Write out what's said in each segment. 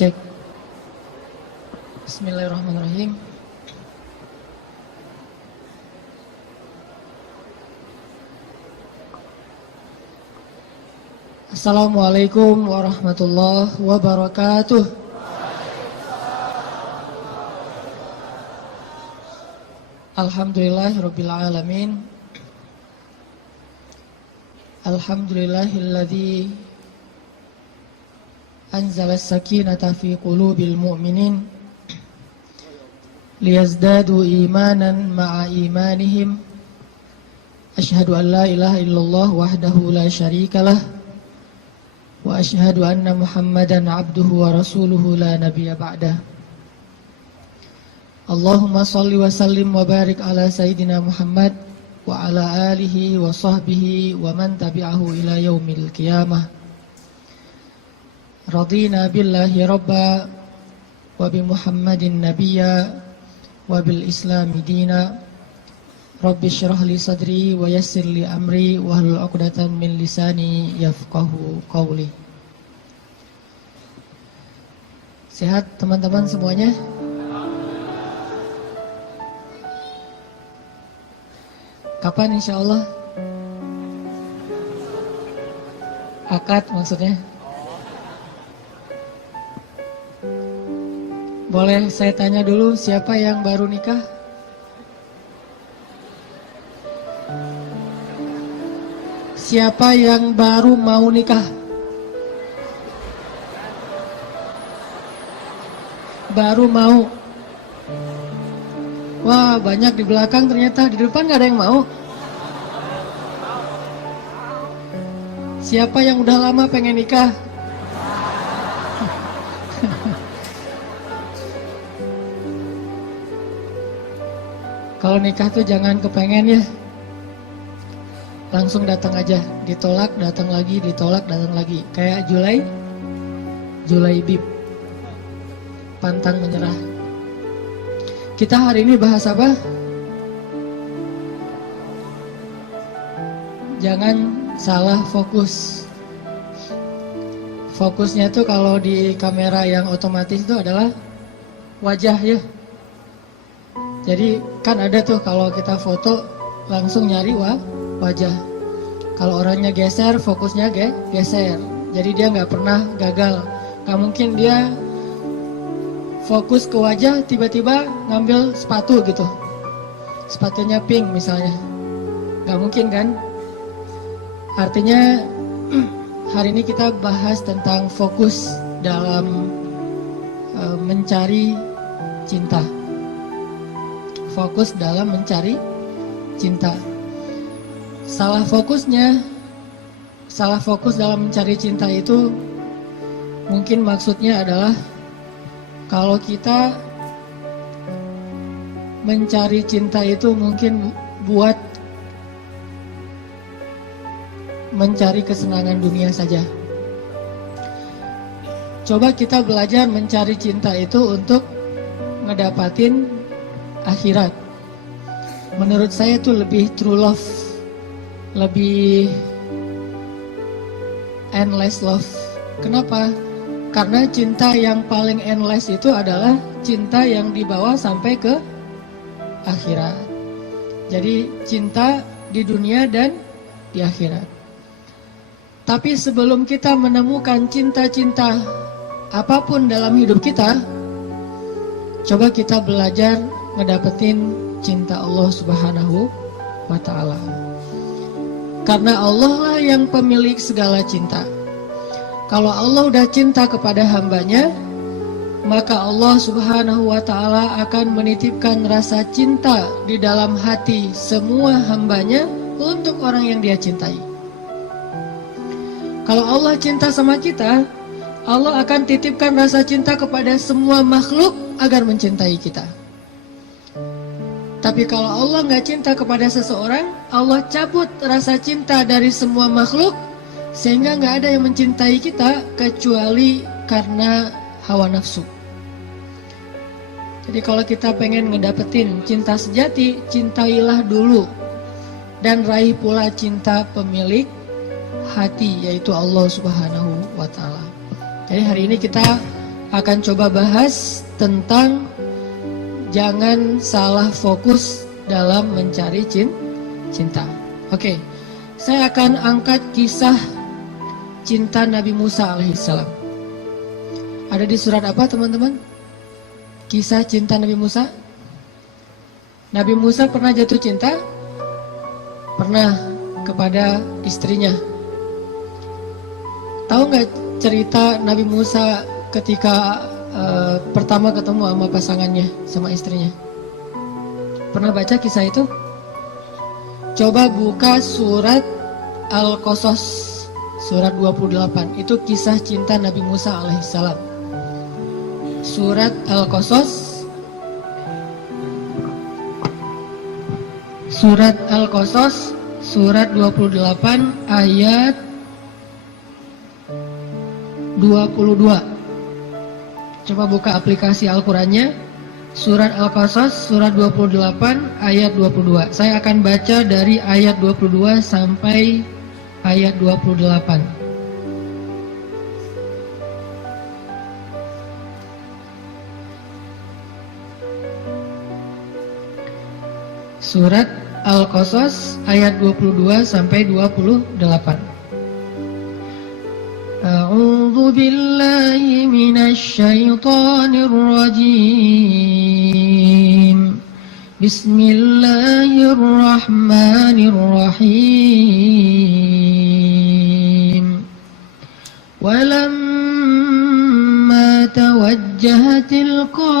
Cek. Bismillahirrahmanirrahim. Assalamualaikum warahmatullahi wabarakatuh. Alhamdulillahirabbil alamin. Alhamdulillahilladzi anzala as-sakinata fi qulubil mu'minin liyazdadu imanan ma'a imanihim. Asyhadu an la ilaha illallah wahdahu la syarikalah wa asyhadu anna Muhammadan abduhu wa rasuluhu la nabiyya ba'dah. Allahumma salli wa sallim wa barik ala sayyidina Muhammad wa ala alihi wa sahbihi wa man tabi'ahu ila yaumil qiyamah. Radina billahi rabba wa bi Muhammadin nabiyya wa bil islami dina. Rabbi syrah li sadri wa yassir li amri wa hlul 'uqdatam min lisani yafqahu qawli. Sehat teman-teman semuanya? Kapan insyaallah? Akad maksudnya? Boleh saya tanya dulu, siapa yang baru nikah? Siapa yang baru mau nikah? Baru mau. Wah, banyak di belakang ternyata, di depan gak ada yang mau. Siapa yang udah lama pengen nikah? Kalau nikah tuh jangan kepengen ya. Langsung datang aja, ditolak datang lagi, ditolak datang lagi. Kayak Julaibib, pantang menyerah. Kita hari ini bahas apa? Jangan salah fokus. Fokusnya tuh kalau di kamera yang otomatis itu adalah wajah ya. Jadi kan ada tuh kalau kita foto langsung nyari wajah. Kalau orangnya geser, fokusnya geser. Jadi dia nggak pernah gagal. Nggak mungkin dia fokus ke wajah tiba-tiba ngambil sepatu gitu. Sepatunya pink misalnya. Nggak mungkin kan? Artinya hari ini kita bahas tentang fokus dalam mencari cinta. Fokus dalam mencari cinta. Salah fokus dalam mencari cinta itu mungkin maksudnya adalah kalau kita mencari cinta itu mungkin buat mencari kesenangan dunia saja. Coba kita belajar mencari cinta itu untuk ngedapatin akhirat. Menurut saya itu lebih true love, lebih endless love. Kenapa? Karena cinta yang paling endless itu adalah cinta yang dibawa sampai ke akhirat. Jadi cinta di dunia dan di akhirat. Tapi sebelum kita menemukan cinta-cinta apapun dalam hidup kita, coba kita belajar ngedapetin cinta Allah Subhanahu wa ta'ala. Karena Allah lah yang pemilik segala cinta. Kalau Allah udah cinta kepada hambanya, maka Allah Subhanahu wa ta'ala akan menitipkan rasa cinta di dalam hati semua hambanya untuk orang yang dia cintai. Kalau Allah cinta sama kita, Allah akan titipkan rasa cinta kepada semua makhluk agar mencintai kita. Tapi kalau Allah nggak cinta kepada seseorang, Allah cabut rasa cinta dari semua makhluk, sehingga nggak ada yang mencintai kita kecuali karena hawa nafsu. Jadi kalau kita pengen ngedapetin cinta sejati, cintailah dulu dan raih pula cinta pemilik hati, yaitu Allah Subhanahu wa ta'ala. Jadi hari ini kita akan coba bahas tentang jangan salah fokus dalam mencari cinta. Oke, saya akan angkat kisah cinta Nabi Musa alaihissalam. Ada di surat apa teman-teman? Kisah cinta Nabi Musa. Nabi Musa pernah jatuh cinta? Pernah, kepada istrinya. Tahu nggak cerita Nabi Musa ketika pertama ketemu sama pasangannya, sama istrinya? Pernah baca kisah itu? Coba buka surat Al-Qasas, surat 28. Itu kisah cinta Nabi Musa alaihissalam. Surat Al-Qasas, surat Al-Qasas, surat 28 ayat 22. Coba buka aplikasi Al-Qurannya. Surat Al-Qasas, surat 28 ayat 22. Saya akan baca dari ayat 22 sampai ayat 28. Surat Al-Qasas ayat 22 sampai 28. A'udzu billahi minasy syaithanir rajim. Bismillahirrahmanirrahim. Walamma tawajjaha tilqa'a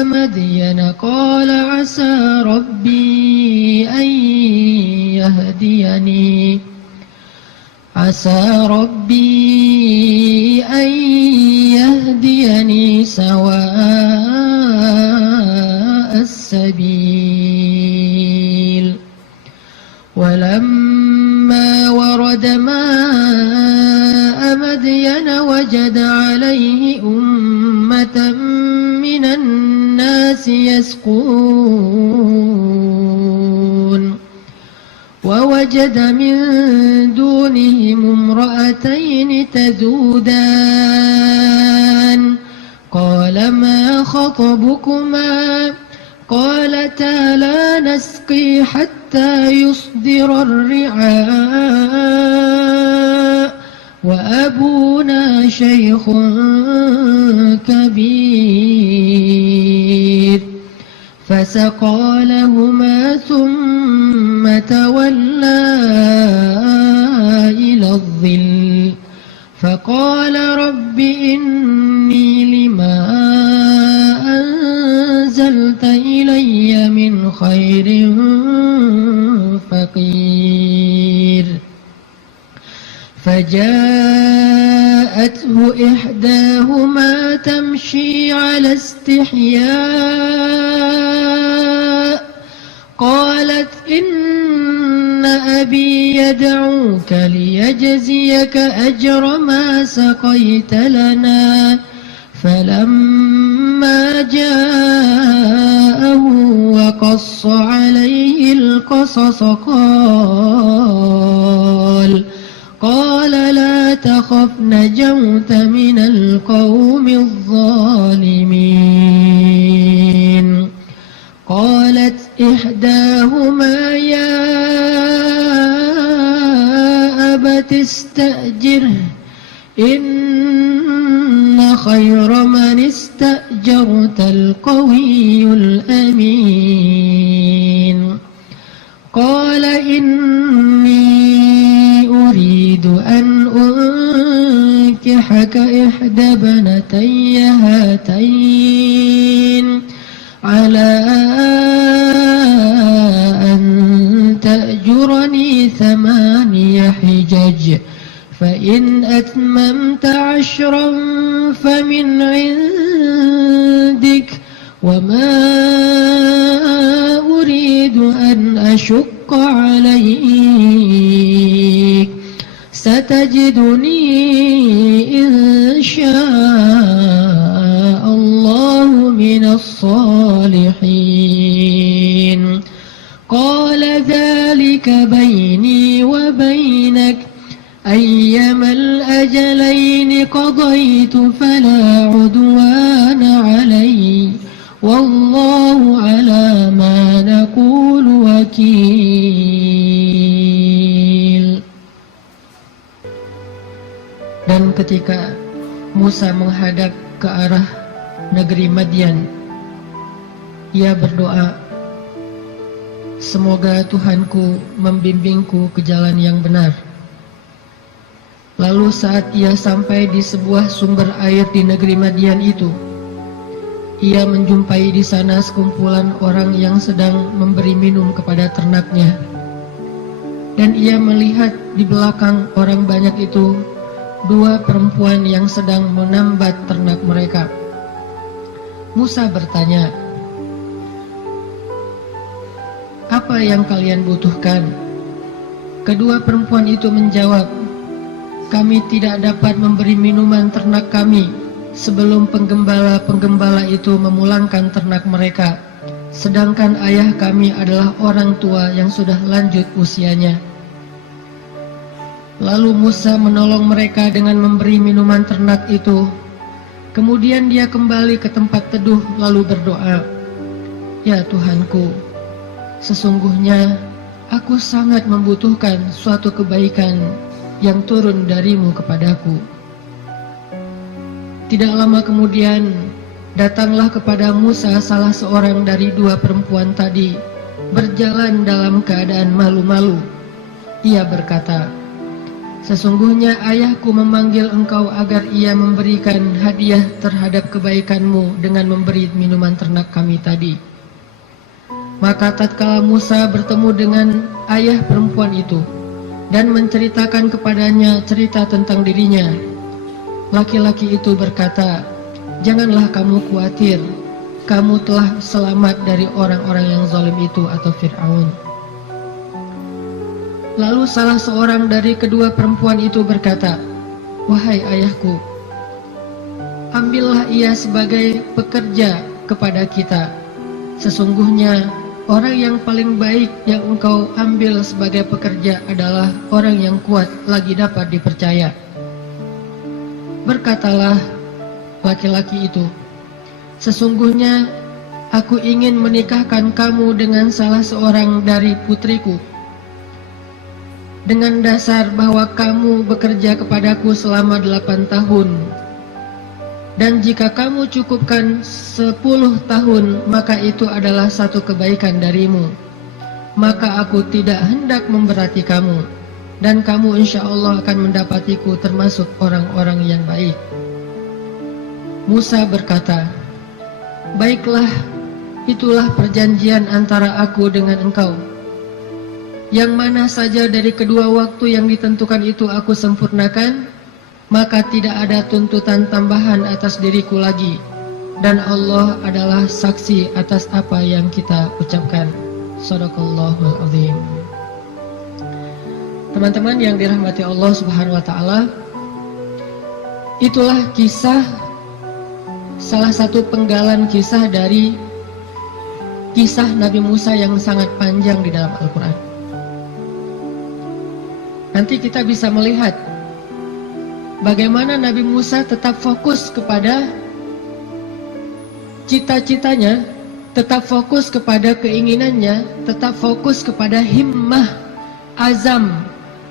Madyana qala 'asa rabbi an yahdiyani عسى ربي أن يهديني سواء السبيل ولما ورد ماء مدين وجد عليه أمة من الناس يسقون ووجد من دونهم امرأتين تذودان قال ما خطبكما قالتا لا نسقي حتى يصدر الرعاء وأبونا شيخ كبير فسقى لهما ثم تولى إلى الظل فقال رب إني لما أنزلت إلي من خير فقير فجاءته إحداهما تمشي على استحياء قالت إن أبي يدعوك ليجزيك أجر ما سقيت لنا فلما جاءه وقص عليه القصص قال لا تخف نجوت من القوم الظالمين قالت إحداهما يا أبت استأجره إن خير من استأجرت القوي الأمين قال إني أريد أن أنكحك إحدى ابنتي هاتين على أن تأجرني 8 حجج فإن أتممت 10 فمن عندك وما أريد أن أشق عليك ستجدني إن شاء الله من الصالحين قال ذلك بيني وبينك أيما الأجلين الأجلين قضيت فلا عدوان علي والله على ما نقول وكيل. Dan ketika Musa menghadap ke arah negeri Madian, ia berdoa, semoga Tuhanku membimbingku ke jalan yang benar. Lalu saat ia sampai di sebuah sumber air di negeri Madian itu, ia menjumpai di sana sekumpulan orang yang sedang memberi minum kepada ternaknya. Dan ia melihat di belakang orang banyak itu dua perempuan yang sedang menambat ternak mereka. Musa bertanya, apa yang kalian butuhkan? Kedua perempuan itu menjawab, kami tidak dapat memberi minuman ternak kami sebelum penggembala-penggembala itu memulangkan ternak mereka, sedangkan ayah kami adalah orang tua yang sudah lanjut usianya. Lalu Musa menolong mereka dengan memberi minuman ternak itu. Kemudian dia kembali ke tempat teduh lalu berdoa, ya Tuhanku, sesungguhnya aku sangat membutuhkan suatu kebaikan yang turun darimu kepadaku. Tidak lama kemudian datanglah kepada Musa salah seorang dari dua perempuan tadi, berjalan dalam keadaan malu-malu. Ia berkata, sesungguhnya ayahku memanggil engkau agar ia memberikan hadiah terhadap kebaikanmu dengan memberi minuman ternak kami tadi. Maka tatkala Musa bertemu dengan ayah perempuan itu dan menceritakan kepadanya cerita tentang dirinya, laki-laki itu berkata, janganlah kamu khawatir, kamu telah selamat dari orang-orang yang zalim itu atau Fir'aun. Lalu salah seorang dari kedua perempuan itu berkata, wahai ayahku, ambillah ia sebagai pekerja kepada kita. Sesungguhnya orang yang paling baik yang engkau ambil sebagai pekerja adalah orang yang kuat lagi dapat dipercaya. Berkatalah laki-laki itu, sesungguhnya aku ingin menikahkan kamu dengan salah seorang dari putriku, dengan dasar bahwa kamu bekerja kepadaku selama 8 tahun. Dan jika kamu cukupkan 10 tahun, maka itu adalah satu kebaikan darimu. Maka aku tidak hendak memberati kamu, dan kamu insya Allah akan mendapatiku termasuk orang-orang yang baik. Musa berkata, baiklah, itulah perjanjian antara aku dengan engkau. Yang mana saja dari kedua waktu yang ditentukan itu aku sempurnakan, maka tidak ada tuntutan tambahan atas diriku lagi, dan Allah adalah saksi atas apa yang kita ucapkan. Shadaqallahul azim. Teman-teman yang dirahmati Allah Subhanahu wa taala, itulah kisah, salah satu penggalan kisah dari kisah Nabi Musa yang sangat panjang di dalam Al-Quran. Nanti kita bisa melihat bagaimana Nabi Musa tetap fokus kepada cita-citanya, tetap fokus kepada keinginannya, tetap fokus kepada himmah, azam,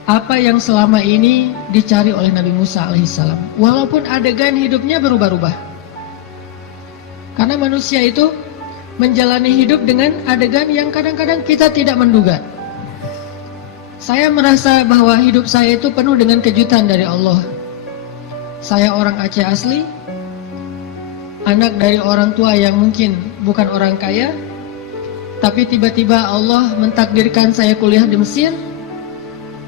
apa yang selama ini dicari oleh Nabi Musa alaihissalam. Walaupun adegan hidupnya berubah-ubah. Karena manusia itu menjalani hidup dengan adegan yang kadang-kadang kita tidak menduga. Saya merasa bahwa hidup saya itu penuh dengan kejutan dari Allah. Saya orang Aceh asli, anak dari orang tua yang mungkin bukan orang kaya, tapi tiba-tiba Allah mentakdirkan saya kuliah di Mesir.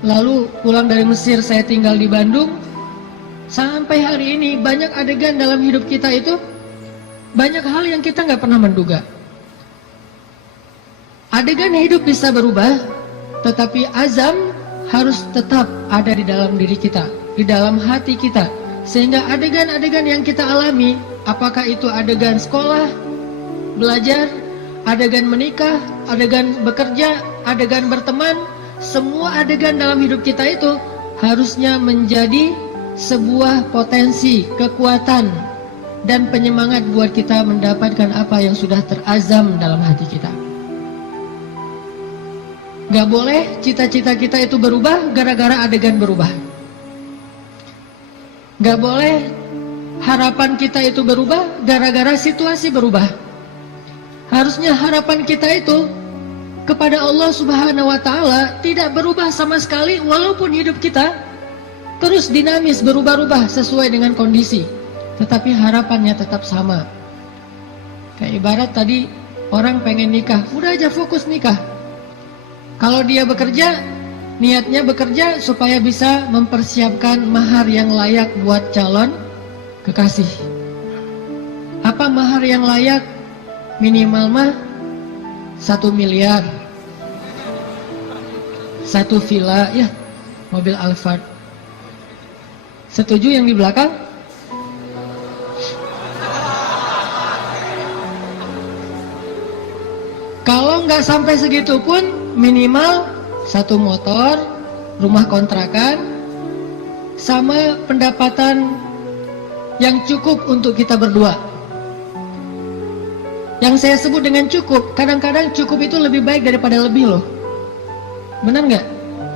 Lalu pulang dari Mesir saya tinggal di Bandung. Sampai hari ini banyak adegan dalam hidup kita itu, banyak hal yang kita nggak pernah menduga. Adegan hidup bisa berubah, tetapi azam harus tetap ada di dalam diri kita, di dalam hati kita. Sehingga adegan-adegan yang kita alami, apakah itu adegan sekolah, belajar, adegan menikah, adegan bekerja, adegan berteman, semua adegan dalam hidup kita itu harusnya menjadi sebuah potensi, kekuatan, dan penyemangat buat kita mendapatkan apa yang sudah terazam dalam hati kita. Gak boleh cita-cita kita itu berubah gara-gara adegan berubah. Gak boleh harapan kita itu berubah gara-gara situasi berubah. Harusnya harapan kita itu kepada Allah Subhanahu wa Ta'ala tidak berubah sama sekali, walaupun hidup kita terus dinamis, berubah-ubah sesuai dengan kondisi, tetapi harapannya tetap sama. Kayak ibarat tadi orang pengen nikah, udah aja fokus nikah. Kalau dia bekerja, niatnya bekerja supaya bisa mempersiapkan mahar yang layak buat calon kekasih. Apa mahar yang layak? Minimal mah 1 miliar, 1 villa, ya, mobil Alphard. Setuju yang di belakang? Kalau nggak sampai segitu pun, minimal 1 motor, rumah kontrakan, sama pendapatan yang cukup untuk kita berdua. Yang saya sebut dengan cukup, kadang-kadang cukup itu lebih baik daripada lebih loh. Benar nggak?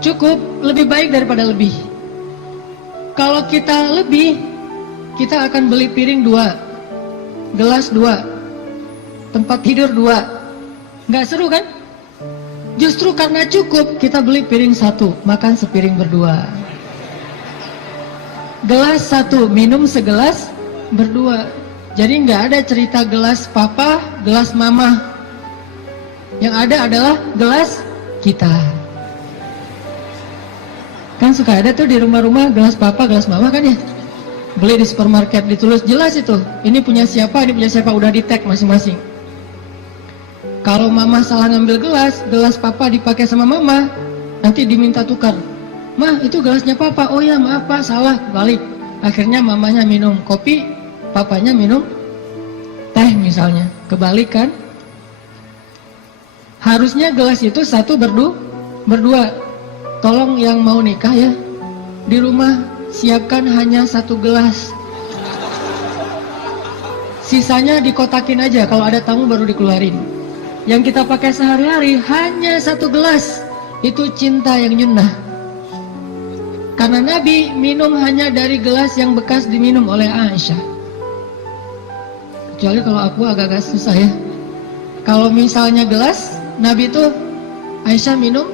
Cukup lebih baik daripada lebih. Kalau kita lebih, kita akan beli piring 2, gelas 2, tempat tidur 2. Nggak seru kan? Justru karena cukup, kita beli piring 1, makan sepiring berdua. Gelas 1, minum segelas berdua. Jadi nggak ada cerita gelas papa, gelas mama. Yang ada adalah gelas kita. Kan suka ada tuh di rumah-rumah gelas papa, gelas mama kan ya. Beli di supermarket ditulis jelas itu. Ini punya siapa, ini punya siapa, udah di tag masing-masing. Kalau mama salah ngambil gelas papa dipakai sama mama, nanti diminta tukar. Mah, itu gelasnya papa. Oh ya, maaf pak, salah, balik. Akhirnya mamanya minum kopi, papanya minum teh misalnya. Kebalik kan? Harusnya gelas itu 1 berdua. Tolong yang mau nikah ya, di rumah siapkan hanya 1 gelas. Sisanya dikotakin aja, kalau ada tamu baru dikeluarin. Yang kita pakai sehari-hari hanya 1 gelas. Itu cinta yang nyunnah. Karena Nabi minum hanya dari gelas yang bekas diminum oleh Aisyah. Kecuali kalau aku agak-agak susah ya. Kalau misalnya gelas, Nabi itu Aisyah minum,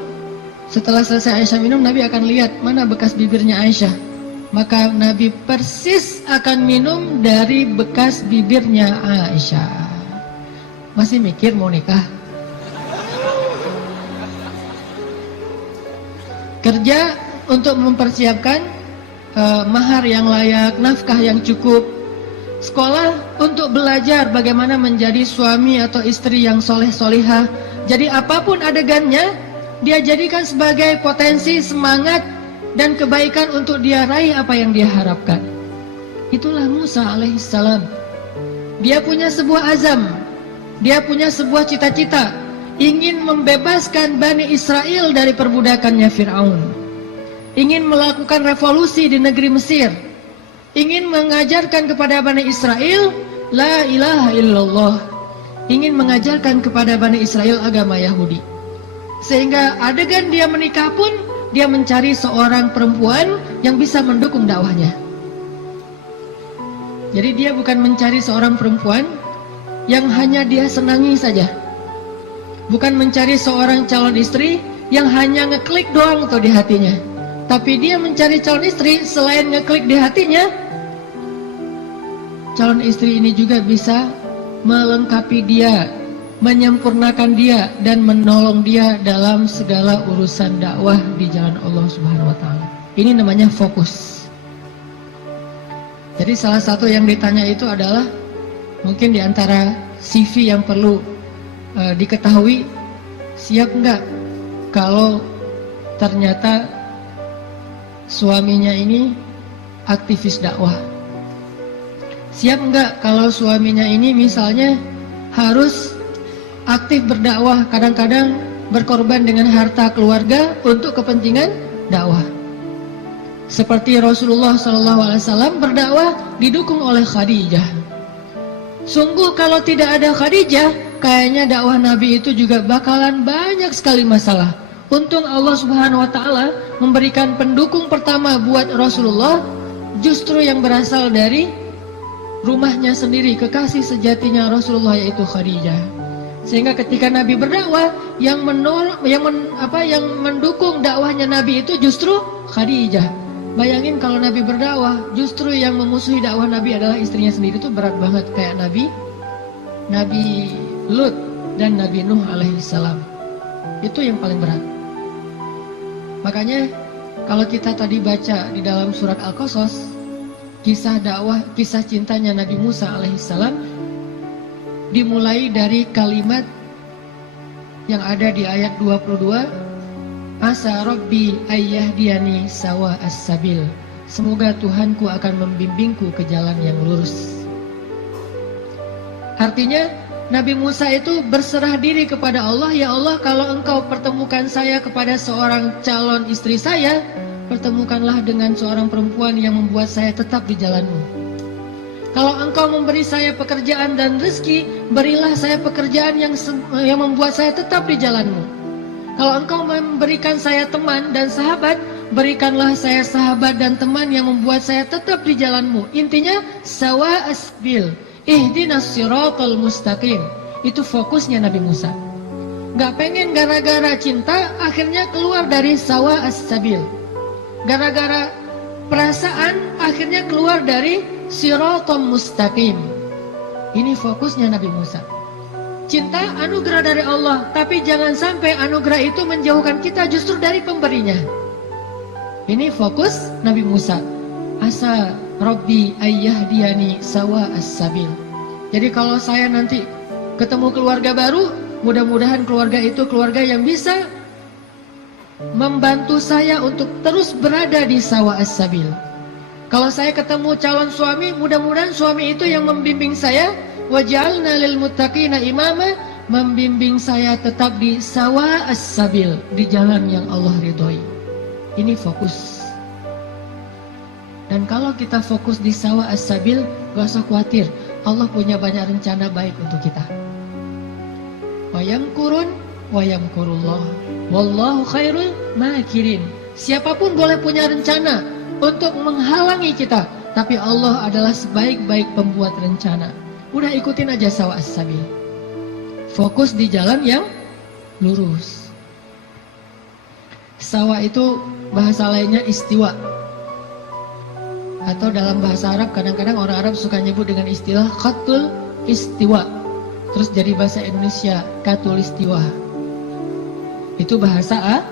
setelah selesai Aisyah minum, Nabi akan lihat mana bekas bibirnya Aisyah. Maka Nabi persis akan minum dari bekas bibirnya Aisyah. Masih mikir mau nikah? Kerja untuk mempersiapkan mahar yang layak, nafkah yang cukup. Sekolah untuk belajar bagaimana menjadi suami atau istri yang soleh-solihah. Jadi apapun adegannya, dia jadikan sebagai potensi, semangat, dan kebaikan untuk dia raih apa yang dia harapkan. Itulah Musa alaihissalam. Dia punya sebuah azam, dia punya sebuah cita-cita, ingin membebaskan Bani Israel dari perbudakannya Fir'aun, ingin melakukan revolusi di negeri Mesir, ingin mengajarkan kepada Bani Israel la ilaha illallah, ingin mengajarkan kepada Bani Israel agama Yahudi. Sehingga adegan dia menikah pun, dia mencari seorang perempuan yang bisa mendukung dakwahnya. Jadi dia bukan mencari seorang perempuan yang hanya dia senangi saja, bukan mencari seorang calon istri yang hanya ngeklik doang tuh di hatinya. Tapi dia mencari calon istri, selain ngeklik di hatinya, calon istri ini juga bisa melengkapi dia, menyempurnakan dia, dan menolong dia dalam segala urusan dakwah di jalan Allah Subhanahu wa Ta'ala. Ini namanya fokus. Jadi salah satu yang ditanya itu adalah, mungkin di antara CV yang perlu diketahui, siap nggak kalau ternyata suaminya ini aktivis dakwah? Siap nggak kalau suaminya ini misalnya harus aktif berdakwah, kadang-kadang berkorban dengan harta keluarga untuk kepentingan dakwah? Seperti Rasulullah SAW berdakwah didukung oleh Khadijah. Sungguh kalau tidak ada Khadijah, kayaknya dakwah Nabi itu juga bakalan banyak sekali masalah. Untung Allah Subhanahu wa Ta'ala memberikan pendukung pertama buat Rasulullah, justru yang berasal dari rumahnya sendiri, kekasih sejatinya Rasulullah, yaitu Khadijah. Sehingga ketika Nabi berdakwah, yang mendukung dakwahnya Nabi itu justru Khadijah. Bayangin kalau Nabi berdakwah, justru yang memusuhi dakwah Nabi adalah istrinya sendiri, itu berat banget. Kayak Nabi Lut dan Nabi Nuh alaihissalam. Itu yang paling berat. Makanya kalau kita tadi baca di dalam surat Al-Qasas, kisah dakwah, kisah cintanya Nabi Musa alaihissalam dimulai dari kalimat yang ada di ayat 22, Asa Rabbi ayyahdiyani sawa as-sabil. Semoga Tuhanku akan membimbingku ke jalan yang lurus. Artinya Nabi Musa itu berserah diri kepada Allah. Ya Allah, kalau engkau pertemukan saya kepada seorang calon istri saya, pertemukanlah dengan seorang perempuan yang membuat saya tetap di jalanmu. Kalau engkau memberi saya pekerjaan dan rezeki, berilah saya pekerjaan yang membuat saya tetap di jalanmu. Kalau engkau memberikan saya teman dan sahabat, berikanlah saya sahabat dan teman yang membuat saya tetap di jalanmu. Intinya, sawa asbil, ihdinas siratal mustaqim. Itu fokusnya Nabi Musa. Gak pengen gara-gara cinta, akhirnya keluar dari sawa as-sabil. Gara-gara perasaan, akhirnya keluar dari siratal mustaqim. Ini fokusnya Nabi Musa. Cinta anugerah dari Allah, tapi jangan sampai anugerah itu menjauhkan kita justru dari pemberinya. Ini fokus Nabi Musa. Asa Rabbi ayyahdiyani sawa as-sabil. Jadi kalau saya nanti ketemu keluarga baru, mudah-mudahan keluarga itu keluarga yang bisa membantu saya untuk terus berada di sawa as-sabil. Kalau saya ketemu calon suami, mudah-mudahan suami itu yang membimbing saya, waj'alna lil muttaqina imama, membimbing saya tetap di sawa as-sabil, di jalan yang Allah ridhoi. Ini fokus. Dan kalau kita fokus di sawa as-sabil, gak usah khawatir, Allah punya banyak rencana baik untuk kita. Wa yamkurun wa yamkurullah, wallahu khairul makirin. Siapapun boleh punya rencana untuk menghalangi kita, tapi Allah adalah sebaik-baik pembuat rencana. Udah ikutin aja sawa as-sabil. Fokus di jalan yang lurus. Sawa itu bahasa lainnya istiwa. Atau dalam bahasa Arab kadang-kadang orang Arab suka nyebut dengan istilah khatul istiwa. Terus jadi bahasa Indonesia katulistiwa. Itu bahasa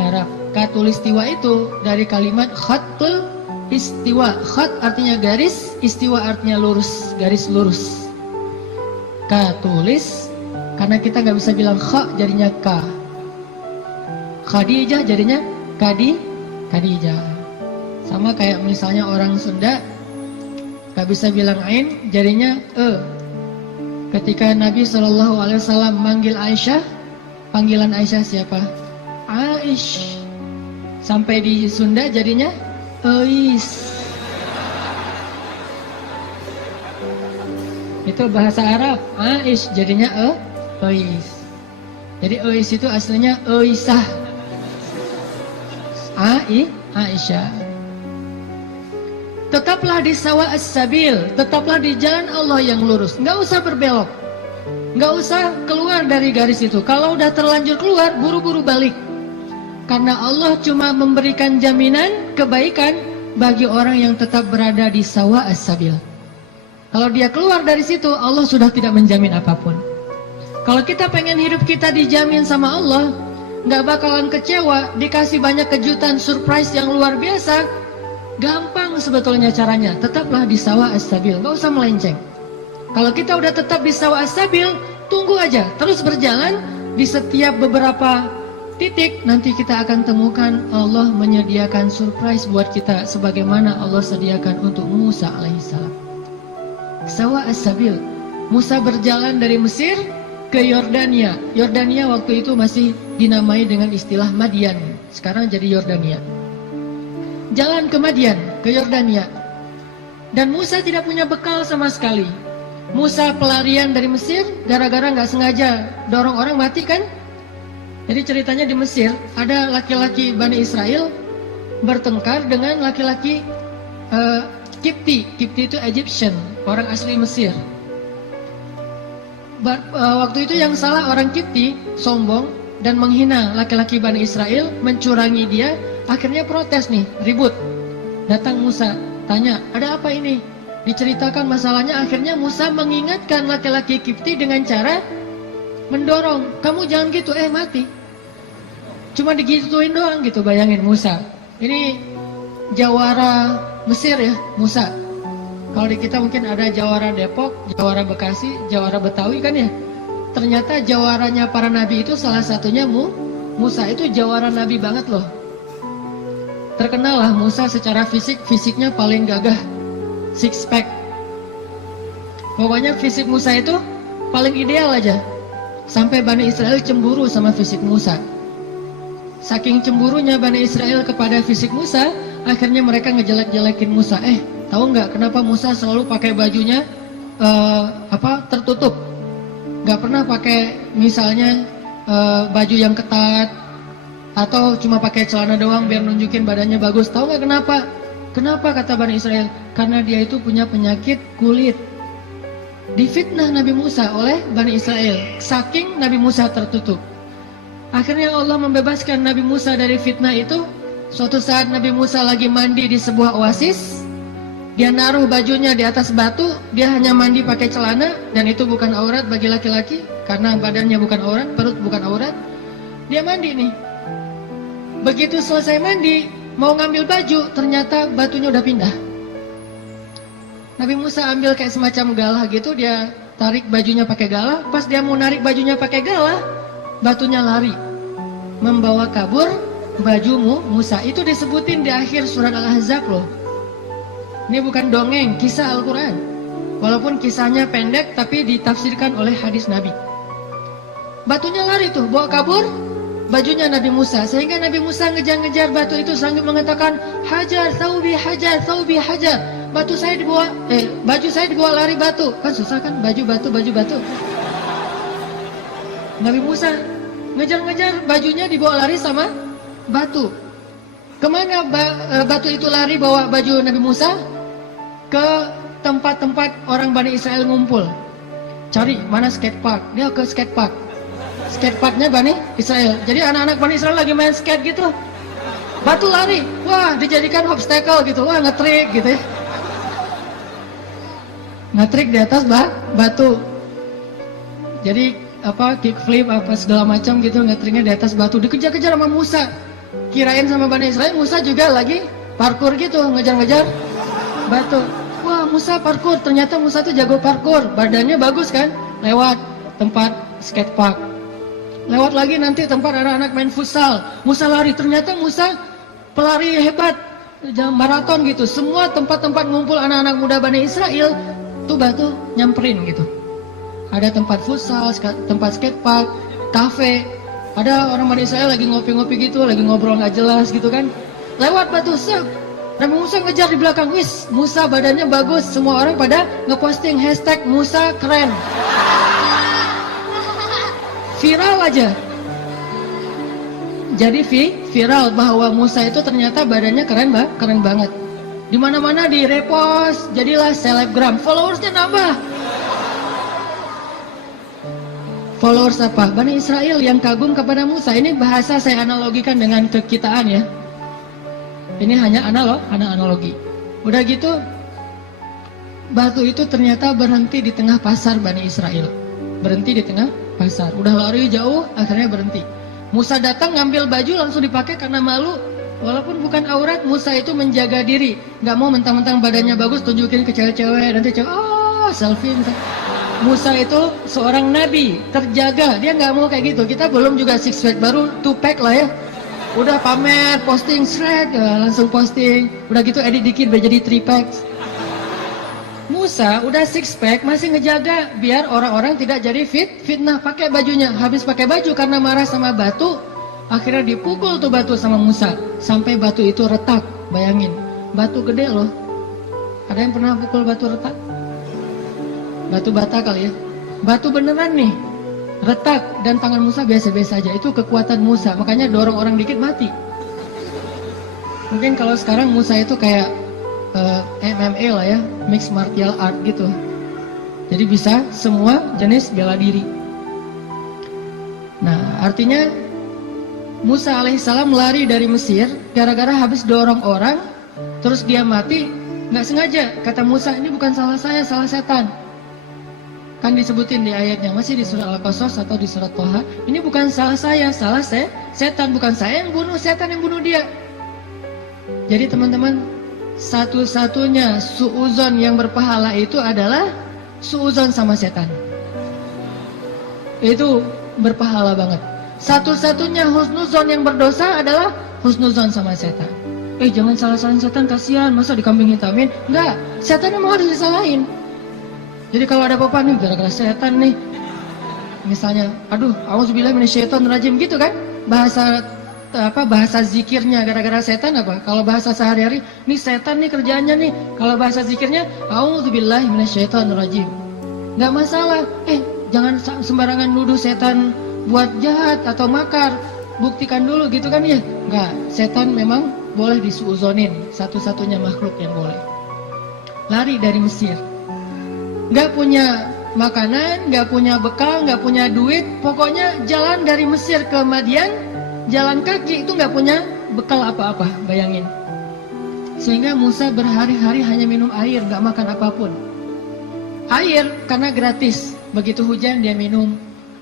Arab. Katulistiwa itu dari kalimat khatul istiwa. Khat artinya garis, istiwa artinya lurus, garis lurus. Katulis, karena kita nggak bisa bilang kha jadinya ka. Khadijah jadinya Khadijah. Sama kayak misalnya orang Sunda nggak bisa bilang ain jadinya e. Ketika Nabi SAW manggil Aisyah, panggilan Aisyah siapa? Aish. Sampai di Sunda jadinya Eis. Itu bahasa Arab. Aish jadinya Eis. Jadi Eis itu aslinya Eisah. Aisyah. Tetaplah di sawa as-sabil, tetaplah di jalan Allah yang lurus. Nggak usah berbelok, nggak usah keluar dari garis itu. Kalau udah terlanjur keluar, buru-buru balik. Karena Allah cuma memberikan jaminan kebaikan bagi orang yang tetap berada di sawa as-sabil. Kalau dia keluar dari situ, Allah sudah tidak menjamin apapun. Kalau kita pengen hidup kita dijamin sama Allah, nggak bakalan kecewa, dikasih banyak kejutan, surprise yang luar biasa. Gampang sebetulnya caranya, tetaplah di sawa as-sabil, nggak usah melenceng. Kalau kita udah tetap di sawa as-sabil, tunggu aja, terus berjalan. Di setiap beberapa titik nanti kita akan temukan Allah menyediakan surprise buat kita, sebagaimana Allah sediakan untuk Musa alaihissalam. Sawa as-sabil, Musa berjalan dari Mesir ke Yordania. Yordania waktu itu masih dinamai dengan istilah Madian, sekarang jadi Yordania. jalan ke Madian, ke Yordania. Dan Musa tidak punya bekal sama sekali. Musa pelarian dari Mesir gara-gara nggak sengaja dorong orang mati kan? Jadi ceritanya di Mesir ada laki-laki Bani Israel bertengkar dengan laki-laki Kipti. Kipti itu Egyptian, orang asli Mesir. Waktu itu yang salah orang Kipti, sombong dan menghina laki-laki Bani Israel, mencurangi dia. Akhirnya protes nih, ribut. Datang Musa, tanya, ada apa ini? Diceritakan masalahnya. Akhirnya Musa mengingatkan laki-laki Kipti dengan cara mendorong, kamu jangan gitu, mati. Cuma digituin doang gitu, bayangin Musa. Ini jawara Mesir ya, Musa. Kalau di kita mungkin ada jawara Depok, jawara Bekasi, jawara Betawi kan ya. Ternyata jawaranya para nabi itu salah satunya Musa. Itu jawara nabi banget loh. Terkenal lah Musa secara fisiknya paling gagah, six pack. Pokoknya fisik Musa itu paling ideal aja. Sampai Bani Israel cemburu sama fisik Musa. Saking cemburunya Bani Israel kepada fisik Musa, akhirnya mereka ngejelek-jelekin Musa. Tahu nggak kenapa Musa selalu pakai bajunya tertutup? Nggak pernah pakai misalnya baju yang ketat atau cuma pakai celana doang biar nunjukin badannya bagus. Tahu nggak kenapa? Kenapa kata Bani Israel? Karena dia itu punya penyakit kulit. Difitnah Nabi Musa oleh Bani Israel. Saking Nabi Musa tertutup. Akhirnya Allah membebaskan Nabi Musa dari fitnah itu. Suatu saat Nabi Musa lagi mandi di sebuah oasis. Dia naruh bajunya di atas batu. Dia hanya mandi pakai celana. Dan itu bukan aurat bagi laki-laki. Karena badannya bukan aurat, perut bukan aurat. Dia mandi nih. Begitu selesai mandi, mau ngambil baju, ternyata batunya udah pindah. Nabi Musa ambil kayak semacam galah gitu, dia tarik bajunya pakai galah. Pas dia mau narik bajunya pakai galah, batunya lari, membawa kabur bajumu Musa. Itu disebutin di akhir surat Al-Ahzab loh. Ini bukan dongeng, kisah Al-Quran. Walaupun kisahnya pendek, tapi ditafsirkan oleh hadis Nabi. Batunya lari tuh, bawa kabur bajunya Nabi Musa. Sehingga Nabi Musa ngejar-ngejar batu itu sambil mengatakan, hajar, thawbi, hajar, thawbi, hajar. Baju saya dibawa lari batu. Kan susah kan, baju batu, baju batu. Nabi Musa ngejar-ngejar, bajunya dibawa lari sama batu. Kemana batu itu lari bawa baju Nabi Musa? Ke tempat-tempat orang Bani Israel ngumpul. Cari mana skatepark, dia ke skatepark. Skateparknya Bani Israel. Jadi anak-anak Bani Israel lagi main skate gitu. Batu lari, wah dijadikan obstacle gitu, wah ngetrik gitu ya. Ngetrik di atas batu. Jadi kickflip segala macam gitu, ngetriknya di atas batu. Dikejar-kejar sama Musa. Kirain sama Bani Israel Musa juga lagi parkur gitu, ngejar-ngejar batu. Wah Musa parkur, ternyata Musa tuh jago parkur, badannya bagus kan. Lewat tempat skatepark. Lewat lagi nanti tempat anak-anak main futsal. Musa lari, ternyata Musa pelari hebat, maraton gitu. Semua tempat-tempat ngumpul anak-anak muda Bani Israel tuh batu nyamperin gitu. Ada tempat futsal, tempat skatepark, kafe. Ada orang Bani Israel lagi ngopi-ngopi gitu, lagi ngobrol nggak jelas gitu kan. Lewat batu, Nabi Musa ngejar di belakang. Wis, Musa badannya bagus. Semua orang pada ngeposting hashtag Musa keren. Viral aja. Jadi viral bahwa Musa itu ternyata badannya keren banget. Di mana-mana di repost, jadilah selebgram. Followersnya nambah. Followers apa? Bani Israel yang kagum kepada Musa. Ini bahasa saya analogikan dengan kekitaan ya. Ini hanya analogi. Udah gitu, batu itu ternyata berhenti di tengah pasar Bani Israel. Berhenti di tengah pasar. Udah lari jauh, akhirnya berhenti. Musa datang ngambil baju langsung dipakai karena malu. Walaupun bukan aurat, Musa itu menjaga diri. Gak mau mentang-mentang badannya bagus tunjukin ke cewek-cewek. Nanti cewek, selfie misalnya. Musa itu seorang nabi, terjaga. Dia nggak mau kayak gitu. Kita belum juga six pack, baru two pack lah ya. Udah pamer, posting shred, langsung posting. Udah gitu edit dikit biar jadi three pack. Musa udah six pack masih ngejaga biar orang-orang tidak jadi fitnah pakai bajunya. Habis pakai baju karena marah sama batu, Akhirnya dipukul tuh batu sama Musa sampai batu itu retak. Bayangin, batu gede loh. Ada yang pernah pukul batu retak? Batu bata kali ya. Batu beneran nih, retak, dan tangan Musa biasa-biasa aja. Itu kekuatan Musa, makanya dorong orang dikit mati. Mungkin kalau sekarang Musa itu kayak MMA lah ya, mixed martial art gitu. Jadi bisa semua jenis bela diri. Nah, artinya Musa alaihissalam lari dari Mesir gara-gara habis dorong orang, terus dia mati, nggak sengaja. Kata Musa, ini bukan salah saya, salah setan. Kan disebutin di ayatnya, masih di surat Al-Qasas atau di surat Toha. Ini bukan salah saya, salah setan. Bukan saya yang bunuh, setan yang bunuh dia. Jadi teman-teman, satu-satunya suuzon yang berpahala itu adalah suuzon sama setan. Itu berpahala banget. Satu-satunya husnuzon yang berdosa adalah husnuzon sama setan. Jangan salah-salahin setan, kasihan, masa dikambing hitamin? Enggak, setan emang harus disalahin. Jadi kalau ada apa-apa nih gara-gara setan nih, misalnya, aduh, auzubillahi minasyaitonirrajim gitu kan? Bahasa zikirnya gara-gara setan apa? Kalau bahasa sehari-hari, nih setan nih kerjaannya nih. Kalau bahasa zikirnya, auzubillahi minasyaitonirrajim. Nggak masalah. Jangan sembarangan nuduh setan buat jahat atau makar. Buktikan dulu gitu kan ya? Nggak, setan memang boleh disuuzonin. Satu-satunya makhluk yang boleh. Lari dari Mesir. Nggak punya makanan, nggak punya bekal, nggak punya duit. Pokoknya jalan dari Mesir ke Madian, jalan kaki itu nggak punya bekal apa-apa, bayangin. Sehingga Musa berhari-hari hanya minum air, nggak makan apapun. Air karena gratis, begitu hujan dia minum.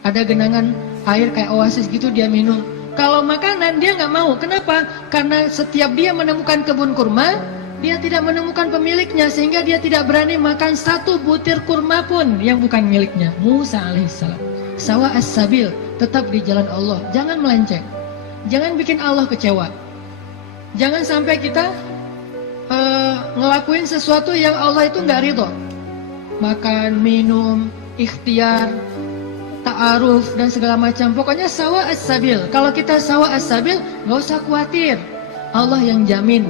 Ada genangan air kayak oasis gitu dia minum. Kalau makanan dia nggak mau, kenapa? Karena setiap dia menemukan kebun kurma, dia tidak menemukan pemiliknya, sehingga dia tidak berani makan satu butir kurma pun yang bukan miliknya. Musa alaihissalam. Sawa as-sabil, tetap di jalan Allah, jangan melenceng. Jangan bikin Allah kecewa. Jangan sampai kita ngelakuin sesuatu yang Allah itu nggak ridho. Makan, minum, ikhtiar, ta'aruf, dan segala macam. Pokoknya sawa as-sabil. Kalau kita sawa as-sabil, nggak usah khawatir. Allah yang jamin.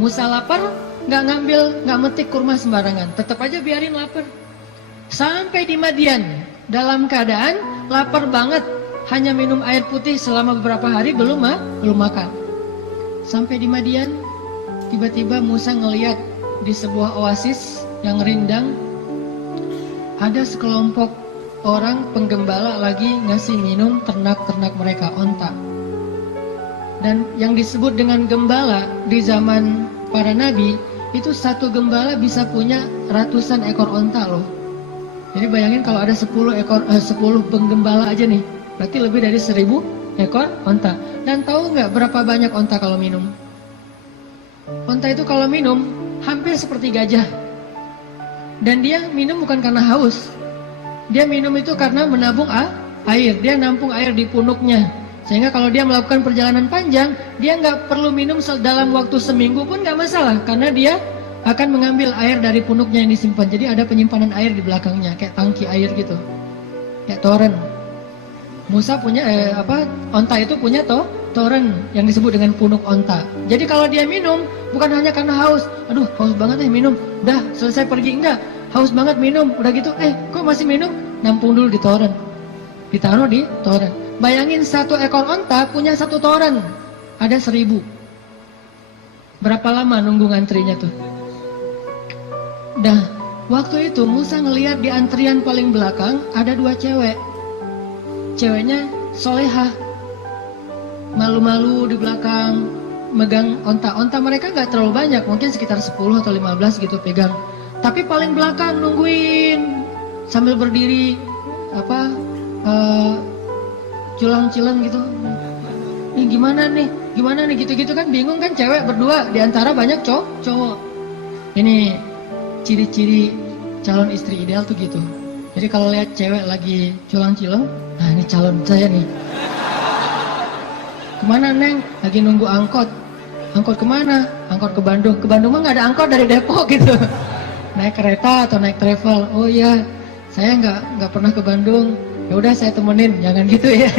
Musa lapar, nggak metik kurma sembarangan. Tetap aja biarin lapar. Sampai di Madian, dalam keadaan lapar banget. Hanya minum air putih selama beberapa hari belum makan. Sampai di Madian, tiba-tiba Musa ngelihat di sebuah oasis yang rindang, ada sekelompok orang penggembala lagi ngasih minum ternak-ternak mereka, onta. Dan yang disebut dengan gembala di zaman para nabi, itu satu gembala bisa punya ratusan ekor onta loh. Jadi bayangin kalau ada 10 penggembala aja nih, berarti lebih dari 1000 ekor onta. Dan tahu nggak berapa banyak onta kalau minum? Onta itu kalau minum hampir seperti gajah. Dan dia minum bukan karena haus. Dia minum itu karena menabung air. Dia nampung air di punuknya. Sehingga kalau dia melakukan perjalanan panjang, dia nggak perlu minum dalam waktu seminggu pun nggak masalah. Karena dia akan mengambil air dari punuknya yang disimpan. Jadi ada penyimpanan air di belakangnya, kayak tangki air gitu. Kayak toren. Musa punya, onta itu punya toren yang disebut dengan punuk onta. Jadi kalau dia minum, bukan hanya karena haus. Aduh, haus banget minum. Udah, selesai pergi, enggak. Haus banget minum, udah gitu, kok masih minum? Nampung dulu di toren. Ditaruh di toren. Bayangin satu ekor onta punya satu toren. Ada 1000. Berapa lama nunggu ngantrinya tuh? Dah, waktu itu Musa ngelihat di antrian paling belakang ada 2 cewek. Ceweknya solehah. Malu-malu di belakang, megang onta. Onta mereka nggak terlalu banyak, mungkin sekitar 10 atau 15 gitu pegang. Tapi paling belakang nungguin sambil berdiri culang-cilang gitu. Ini gimana nih gitu-gitu kan bingung kan, cewek berdua di antara banyak cowok. Ini ciri-ciri calon istri ideal tuh gitu. Jadi kalau lihat cewek lagi culang-cilang, nah ini calon saya nih. Kemana Neng? Lagi nunggu angkot. Angkot kemana? Angkot ke Bandung. Ke Bandung mah nggak ada angkot dari Depok gitu. Naik kereta atau naik travel. Oh iya, saya nggak pernah ke Bandung. Ya udah saya temenin, jangan gitu ya.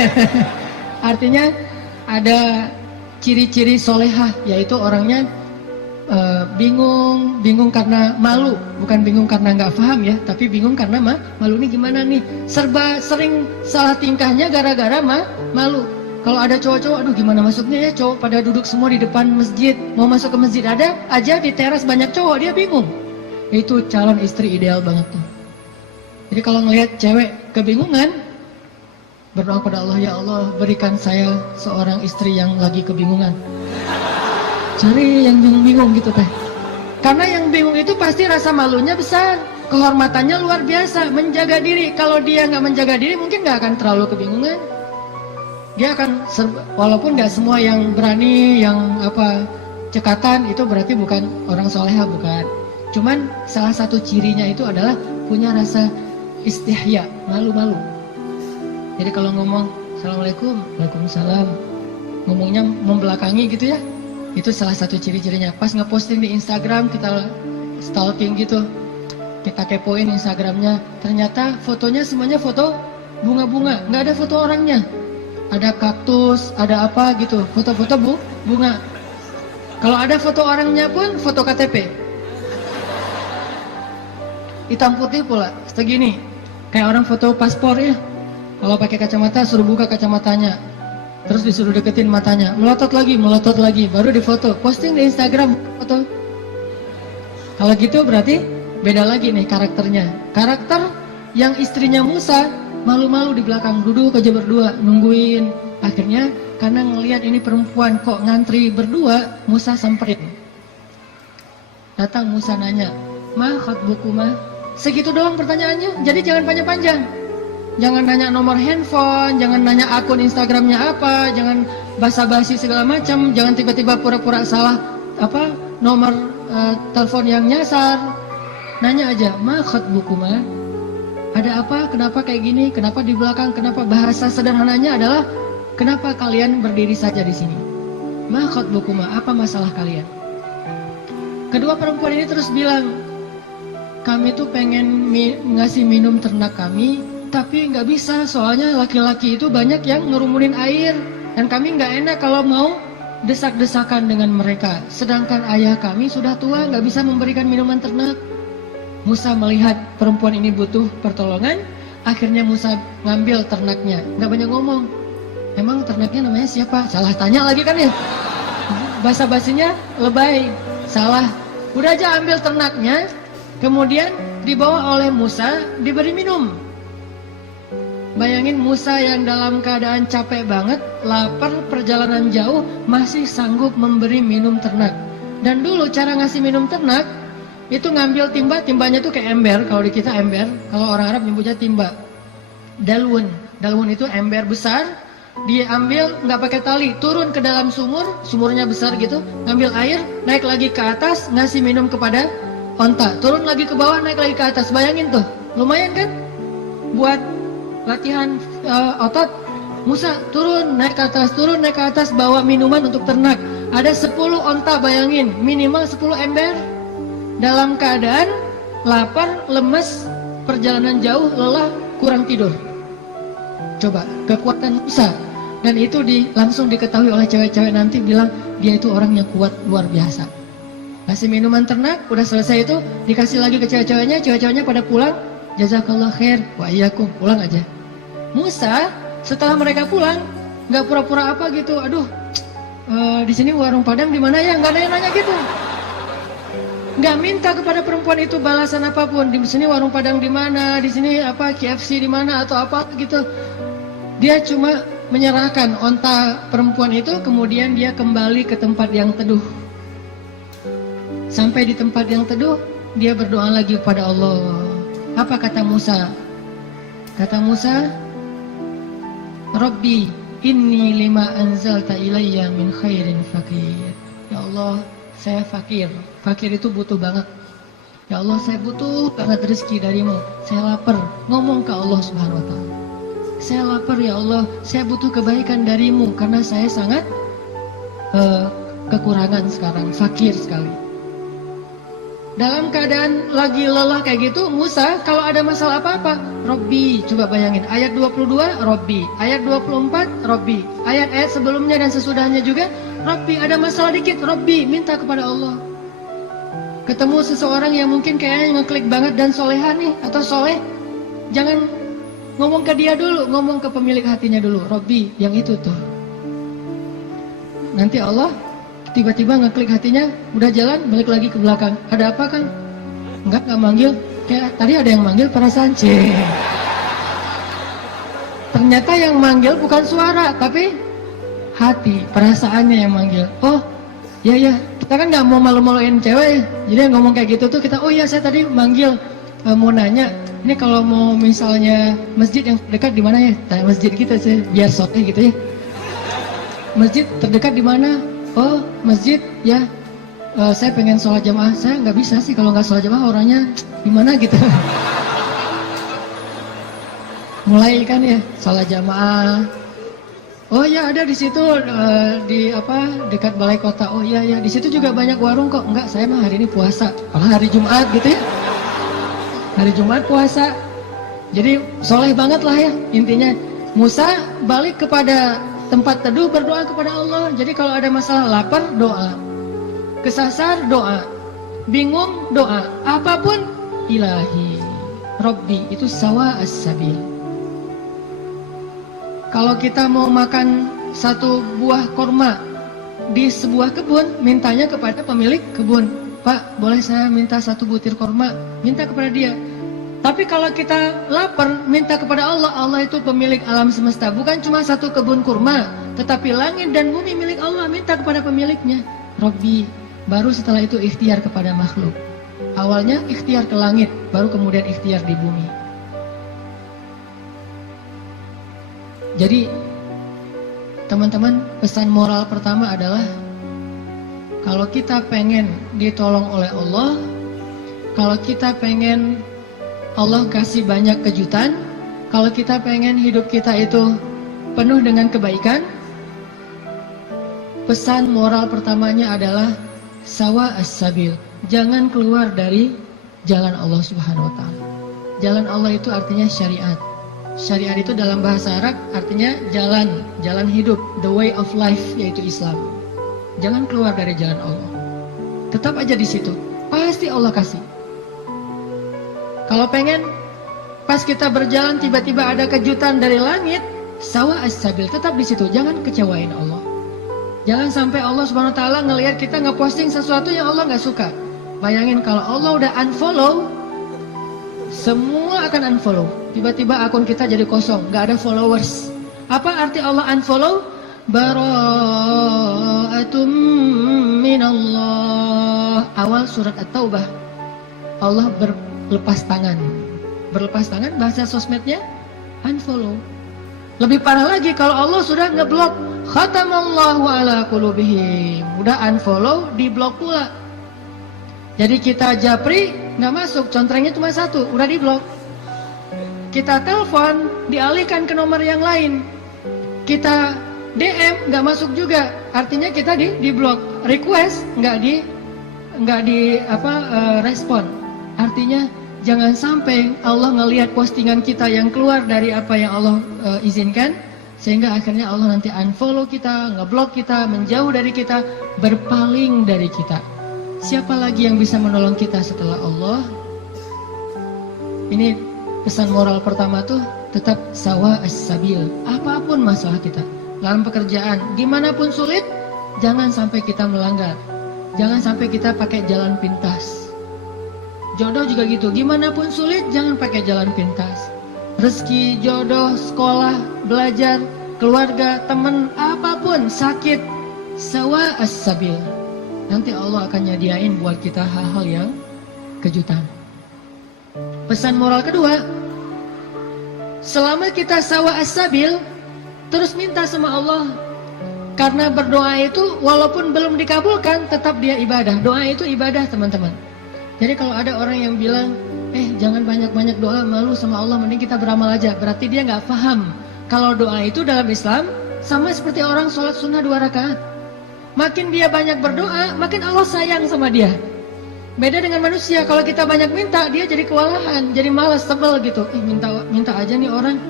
Artinya ada ciri-ciri solehah, yaitu orangnya bingung karena malu, bukan bingung karena nggak paham ya, tapi bingung karena malu nih gimana nih, serba sering salah tingkahnya gara-gara malu. Kalau ada cowok-cowok, aduh gimana masuknya ya, cowok pada duduk semua di depan masjid, mau masuk ke masjid ada aja di teras banyak cowok, dia bingung. Itu calon istri ideal banget tuh. Jadi kalau ngelihat cewek kebingungan, berdoa pada Allah, ya Allah berikan saya seorang istri yang lagi kebingungan. Cari yang bingung-bingung gitu teh. Karena yang bingung itu pasti rasa malunya besar, kehormatannya luar biasa, menjaga diri. Kalau dia nggak menjaga diri mungkin nggak akan terlalu kebingungan. Dia akan, walaupun nggak semua yang berani, yang cekatan itu berarti bukan orang soleha, bukan. Cuman salah satu cirinya itu adalah punya rasa istihya, malu-malu. Jadi kalau ngomong Assalamualaikum, Waalaikumsalam, ngomongnya membelakangi gitu ya, itu salah satu ciri-cirinya. Pas ngeposting di Instagram, kita stalking gitu, kita kepoin Instagramnya, ternyata fotonya semuanya foto bunga-bunga, nggak ada foto orangnya. Ada kaktus, ada apa gitu, foto-foto bunga. Kalau ada foto orangnya pun foto KTP, hitam putih pula, segini, kayak orang foto paspor ya. Kalau pakai kacamata suruh buka kacamatanya, terus disuruh deketin matanya, melotot lagi, baru difoto, posting di Instagram foto. Kalau gitu berarti beda lagi nih karakternya. Karakter yang istrinya Musa malu-malu di belakang, duduk aja berdua nungguin. Akhirnya karena ngelihat ini perempuan kok ngantri berdua, Musa samperin. Datang Musa nanya, "Ma khatbukuma?" Segitu doang pertanyaannya. Jadi jangan panjang-panjang. Jangan nanya nomor handphone, jangan nanya akun Instagramnya apa, jangan basa-basi segala macam, jangan tiba-tiba pura-pura salah nomor telepon yang nyasar. Nanya aja, "Ma khatbukuma?" Ada apa? Kenapa kayak gini? Kenapa di belakang? Kenapa? Bahasa sederhananya adalah kenapa kalian berdiri saja di sini? Ma khatbukuma? Apa masalah kalian? Kedua perempuan ini terus bilang, kami tuh pengen ngasih minum ternak kami, tapi nggak bisa soalnya laki-laki itu banyak yang ngerumunin air dan kami nggak enak kalau mau desak-desakan dengan mereka. Sedangkan ayah kami sudah tua, nggak bisa memberikan minuman ternak. Musa melihat perempuan ini butuh pertolongan, akhirnya Musa ngambil ternaknya, nggak banyak ngomong. Emang ternaknya namanya siapa? Salah tanya lagi kan ya? Basa-basinya lebay, salah. Udah aja ambil ternaknya, kemudian dibawa oleh Musa, diberi minum. Bayangin Musa yang dalam keadaan capek banget, lapar, perjalanan jauh, masih sanggup memberi minum ternak. Dan dulu cara ngasih minum ternak, itu ngambil timba, timbanya tuh kayak ember, kalau di kita ember, kalau orang Arab nyebutnya timba. Dalwun itu ember besar, diambil nggak pakai tali, turun ke dalam sumur, sumurnya besar gitu, ngambil air, naik lagi ke atas, ngasih minum kepada onta, turun lagi ke bawah, naik lagi ke atas. Bayangin tuh, lumayan kan? Buat latihan otot. Musa turun, naik ke atas, bawa minuman untuk ternak. Ada 10 onta, bayangin, minimal 10 ember. Dalam keadaan lapar, lemes, perjalanan jauh, lelah, kurang tidur. Coba, kekuatan Musa. Dan itu langsung diketahui oleh cewek-cewek nanti, bilang dia itu orang yang kuat luar biasa. Kasih minuman ternak, udah selesai itu, dikasih lagi ke cewek-ceweknya pada pulang. Jazakallah khair, wa iyyakum, pulang aja. Musa setelah mereka pulang, nggak pura-pura apa gitu, aduh, di sini warung Padang di mana ya, nggak nanya-nanya gitu. Nggak minta kepada perempuan itu balasan apapun. Di sini warung Padang di mana, di sini KFC di mana atau apa gitu. Dia cuma menyerahkan onta perempuan itu, kemudian dia kembali ke tempat yang teduh. Sampai di tempat yang teduh, dia berdoa lagi kepada Allah. Apa kata Musa? Kata Musa, Rabbi inni lima anzalta ilayya min khairin fakir. Ya Allah, saya fakir. Fakir itu butuh banget. Ya Allah, saya butuh banget rezeki darimu. Saya lapar. Ngomong ke Allah Subhanahu wa ta'ala. Saya lapar ya Allah, saya butuh kebaikan darimu karena saya sangat kekurangan sekarang, fakir sekali. Dalam keadaan lagi lelah kayak gitu, Musa kalau ada masalah apa-apa, Robbi, coba bayangin, ayat 22, Robbi, ayat 24, Robbi, ayat-ayat sebelumnya dan sesudahnya juga, Robbi, ada masalah dikit, Robbi, minta kepada Allah. Ketemu seseorang yang mungkin kayaknya ngeklik banget dan soleha nih, atau soleh, jangan ngomong ke dia dulu, ngomong ke pemilik hatinya dulu, Robbi, yang itu tuh. Nanti Allah tiba-tiba ngeklik hatinya, udah jalan, balik lagi ke belakang. Ada apa kan? Enggak manggil. Kayak tadi ada yang manggil perasaan. Ternyata yang manggil bukan suara, tapi hati, perasaannya yang manggil. Oh, ya, kita kan nggak mau malu-maluin cewek. Jadi yang ngomong kayak gitu tuh kita, oh iya saya tadi manggil, mau nanya. Ini kalau mau misalnya masjid yang dekat di mana ya? Tanya masjid kita sih, biar soalnya gitu ya. Masjid terdekat di mana? Oh, masjid ya, saya pengen sholat jamaah. Saya nggak bisa sih kalau nggak sholat jamaah, orangnya gimana gitu. Mulai kan ya sholat jamaah. Oh ya, ada di situ di dekat balai kota. Oh iya di situ juga banyak warung kok. Enggak, saya mah hari ini puasa. Malah hari Jumat gitu ya. Hari Jumat puasa. Jadi soleh banget lah ya intinya. Musa balik kepada tempat teduh, berdoa kepada Allah. Jadi kalau ada masalah lapar, doa. Kesasar, doa. Bingung, doa. Apapun, ilahi. Robbi, itu sawa as-sabil. Kalau kita mau makan satu buah korma di sebuah kebun, mintanya kepada pemilik kebun. Pak, boleh saya minta satu butir korma? Minta kepada dia. Tapi kalau kita lapar, minta kepada Allah. Allah itu pemilik alam semesta. Bukan cuma satu kebun kurma, tetapi langit dan bumi milik Allah. Minta kepada pemiliknya. Robbi. Baru setelah itu ikhtiar kepada makhluk. Awalnya ikhtiar ke langit, baru kemudian ikhtiar di bumi. Jadi, teman-teman, pesan moral pertama adalah kalau kita pengen ditolong oleh Allah, kalau kita pengen Allah kasih banyak kejutan, kalau kita pengen hidup kita itu penuh dengan kebaikan, pesan moral pertamanya adalah sawa as-sabil. Jangan keluar dari jalan Allah Subhanahu wa taala. Jalan Allah itu artinya syariat. Syariat itu dalam bahasa Arab artinya jalan hidup, the way of life, yaitu Islam. Jangan keluar dari jalan Allah. Tetap aja di situ. Pasti Allah kasih. Kalau pengen pas kita berjalan tiba-tiba ada kejutan dari langit, sawa as-sabil, tetap di situ, jangan kecewain Allah. Jangan sampai Allah Subhanahu wa taala ngelihat kita ngeposting sesuatu yang Allah nggak suka. Bayangin kalau Allah udah unfollow, semua akan unfollow. Tiba-tiba akun kita jadi kosong, nggak ada followers. Apa arti Allah unfollow? Bara'atum minallah. Awal surat At-Taubah. Allah berlepas tangan. Berlepas tangan bahasa sosmednya unfollow. Lebih parah lagi kalau Allah sudah ngeblok. Khatamallahu ala qulubihim. Udah unfollow, diblok pula. Jadi kita japri nggak masuk, contrengnya cuma satu, udah diblok. Kita telepon, dialihkan ke nomor yang lain. Kita DM nggak masuk juga, artinya kita diblok. Request nggak di respon. Artinya jangan sampai Allah ngelihat postingan kita yang keluar dari apa yang Allah izinkan, sehingga akhirnya Allah nanti unfollow kita, ngeblok kita, menjauh dari kita, berpaling dari kita. Siapa lagi yang bisa menolong kita setelah Allah? Ini pesan moral pertama tuh, tetap sawa as-sabil. Apapun masalah kita, dalam pekerjaan, gimana pun sulit, jangan sampai kita melanggar. Jangan sampai kita pakai jalan pintas. Jodoh juga gitu, gimana pun sulit, jangan pakai jalan pintas. Rezeki, jodoh, sekolah, belajar, keluarga, teman, apapun, sakit, sawa as-sabil. Nanti Allah akan nyediain buat kita hal-hal yang kejutan. Pesan moral kedua, selama kita sawa as-sabil, terus minta sama Allah. Karena berdoa itu walaupun belum dikabulkan, tetap dia ibadah. Doa itu ibadah, teman-teman. Jadi kalau ada orang yang bilang, jangan banyak-banyak doa, malu sama Allah, mending kita beramal aja. Berarti dia nggak paham kalau doa itu dalam Islam sama seperti orang sholat sunnah 2 rakaat. Makin dia banyak berdoa, makin Allah sayang sama dia. Beda dengan manusia, kalau kita banyak minta, dia jadi kewalahan, jadi malas, sebel gitu. Minta aja nih orang.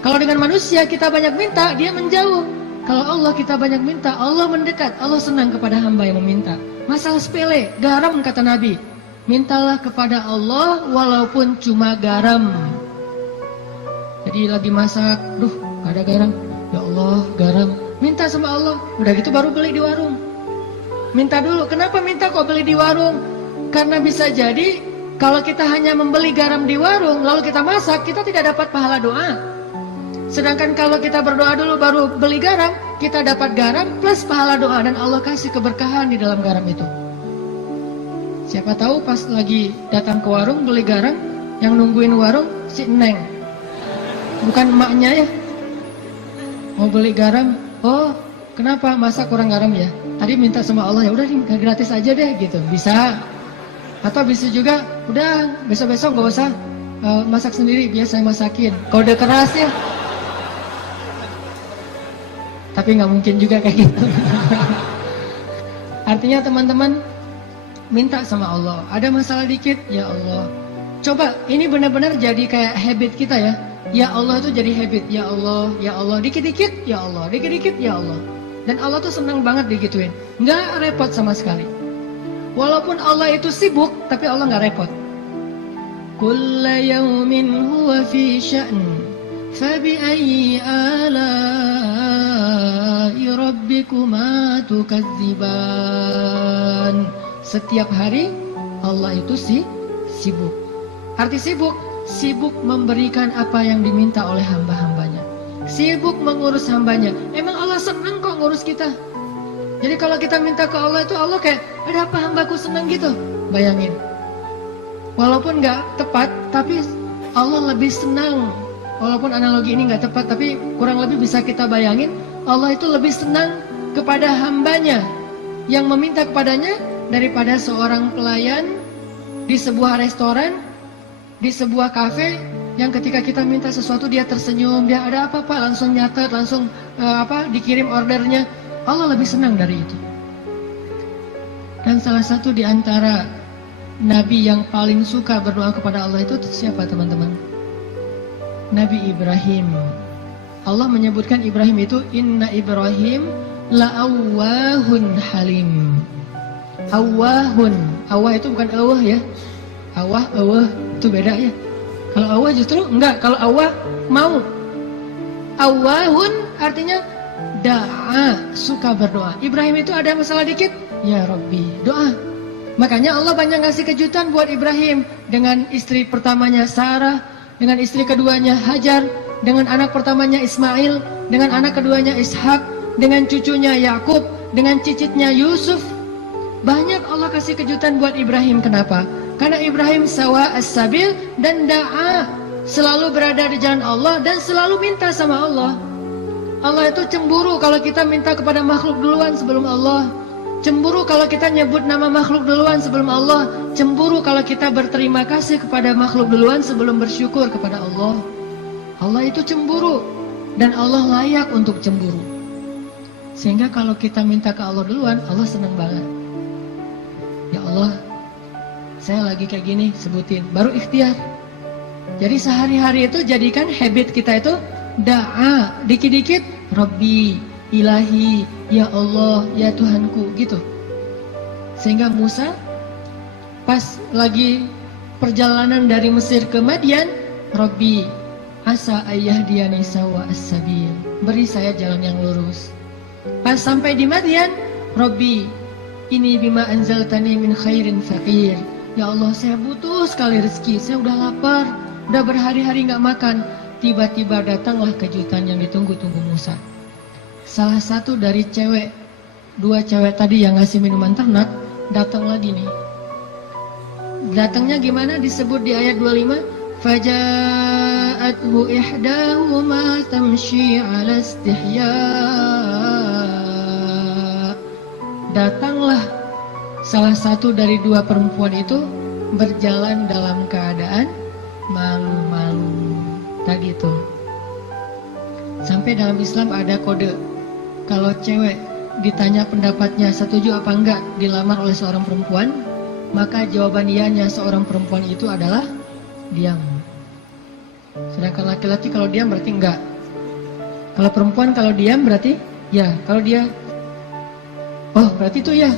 Kalau dengan manusia kita banyak minta, dia menjauh. Kalau Allah kita banyak minta, Allah mendekat. Allah senang kepada hamba yang meminta. Masalah sepele, garam kata Nabi. Mintalah kepada Allah walaupun cuma garam. Jadi lagi masak, gak ada garam. Ya Allah, garam. Minta sama Allah. Udah gitu baru beli di warung. Minta dulu. Kenapa minta kok beli di warung? Karena bisa jadi kalau kita hanya membeli garam di warung lalu kita masak, kita tidak dapat pahala doa. Sedangkan kalau kita berdoa dulu baru beli garam, kita dapat garam plus pahala doa dan Allah kasih keberkahan di dalam garam itu. Siapa tahu pas lagi datang ke warung beli garam, yang nungguin warung si Neng, bukan emaknya ya. Mau beli garam, oh kenapa masak kurang garam ya? Tadi minta sama Allah, ya udah gratis aja deh gitu, bisa. Atau bisa juga, udah besok-besok gak usah masak sendiri, biar saya masakin. Kode keras ya. Tapi gak mungkin juga kayak gitu. Artinya teman-teman, minta sama Allah. Ada masalah dikit, ya Allah. Coba, ini benar-benar jadi kayak habit kita ya. Ya Allah itu jadi habit, ya Allah, ya Allah. Dikit-dikit, ya Allah, dikit-dikit, ya Allah. Dan Allah tuh senang banget digituin. Gak repot sama sekali. Walaupun Allah itu sibuk, tapi Allah nggak repot. Kulla yawmin huwa fi sya'n, fabi'ayyi ala'i rabbikuma tukadziban. Setiap hari Allah itu sibuk. Arti sibuk, sibuk memberikan apa yang diminta oleh hamba-hambanya. Sibuk mengurus hambanya. Emang Allah senang kok ngurus kita. Jadi kalau kita minta ke Allah itu Allah kayak, ada apa hambaku senang gitu. Bayangin. Walaupun gak tepat, tapi Allah lebih senang. Walaupun analogi ini gak tepat, tapi kurang lebih bisa kita bayangin. Allah itu lebih senang kepada hambanya yang meminta kepadanya daripada seorang pelayan di sebuah restoran, di sebuah kafe, yang ketika kita minta sesuatu dia tersenyum, dia ada apa-apa langsung nyatet, langsung dikirim ordernya. Allah lebih senang dari itu. Dan salah satu di antara Nabi yang paling suka berdoa kepada Allah itu siapa teman-teman? Nabi Ibrahim. Allah menyebutkan Ibrahim itu Inna Ibrahim la'awwahun halim. Awwahun. Awwah itu bukan awah ya. Awah itu beda ya. Kalau awah justru enggak. Kalau awah mau. Awwahun artinya da'a, suka berdoa. Ibrahim itu ada masalah dikit, ya Rabbi, doa. Makanya Allah banyak ngasih kejutan buat Ibrahim. Dengan istri pertamanya Sarah, dengan istri keduanya Hajar, dengan anak pertamanya Ismail, dengan anak keduanya Ishak, dengan cucunya Yakub, dengan cicitnya Yusuf. Banyak Allah kasih kejutan buat Ibrahim. Kenapa? Karena Ibrahim sawa as-sabil dan da'a, selalu berada di jalan Allah dan selalu minta sama Allah. Allah itu cemburu kalau kita minta kepada makhluk duluan sebelum Allah. Cemburu kalau kita nyebut nama makhluk duluan sebelum Allah. Cemburu kalau kita berterima kasih kepada makhluk duluan sebelum bersyukur kepada Allah. Allah itu cemburu dan Allah layak untuk cemburu. Sehingga kalau kita minta ke Allah duluan, Allah senang banget. Ya Allah, saya lagi kayak gini, sebutin, baru ikhtiar. Jadi sehari-hari itu jadikan habit kita itu da'a, dikit-dikit Rabbi, Ilahi, Ya Allah, Ya Tuhanku, gitu. Sehingga Musa pas lagi perjalanan dari Mesir ke Madian, Rabbi, asa ayyahdiyani sawa as-sabil, beri saya jalan yang lurus. Pas sampai di Madian, Rabbi, ini bima anzaltani min khairin faqir. Ya Allah, saya butuh sekali rezeki, saya udah lapar, udah berhari-hari gak makan. Tiba-tiba datanglah kejutan yang ditunggu-tunggu Musa. Salah satu dari dua cewek tadi yang ngasih minuman ternak, datang lagi nih. Datangnya gimana disebut di ayat 25? Faja'athu ihdahuma tamshi 'ala istihya. Datanglah salah satu dari dua perempuan itu berjalan dalam keadaan malu-malu. Tak gitu. Sampai dalam Islam ada kode. Kalau cewek ditanya pendapatnya setuju apa enggak dilamar oleh seorang perempuan, maka jawaban iyanya seorang perempuan itu adalah diam. Sedangkan laki-laki kalau diam berarti enggak. Kalau perempuan kalau diam berarti ya. Kalau dia, oh berarti itu ya,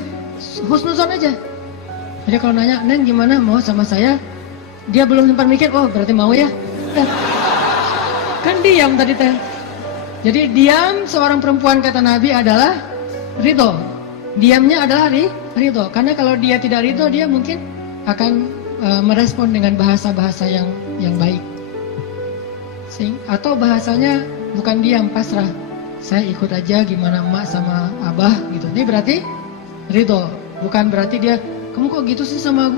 husnuzon aja. Jadi kalau nanya, Neng gimana mau sama saya? Dia belum sempat mikir, oh berarti mau ya. Kan diam tadi teh. Jadi diam seorang perempuan kata Nabi adalah ridho. Diamnya adalah ridho. Karena kalau dia tidak ridho, dia mungkin akan merespon dengan bahasa-bahasa yang baik. Atau bahasanya bukan diam, pasrah. Saya ikut aja gimana emak sama abah gitu. Ini berarti ridho. Bukan berarti dia, kamu kok gitu sih sama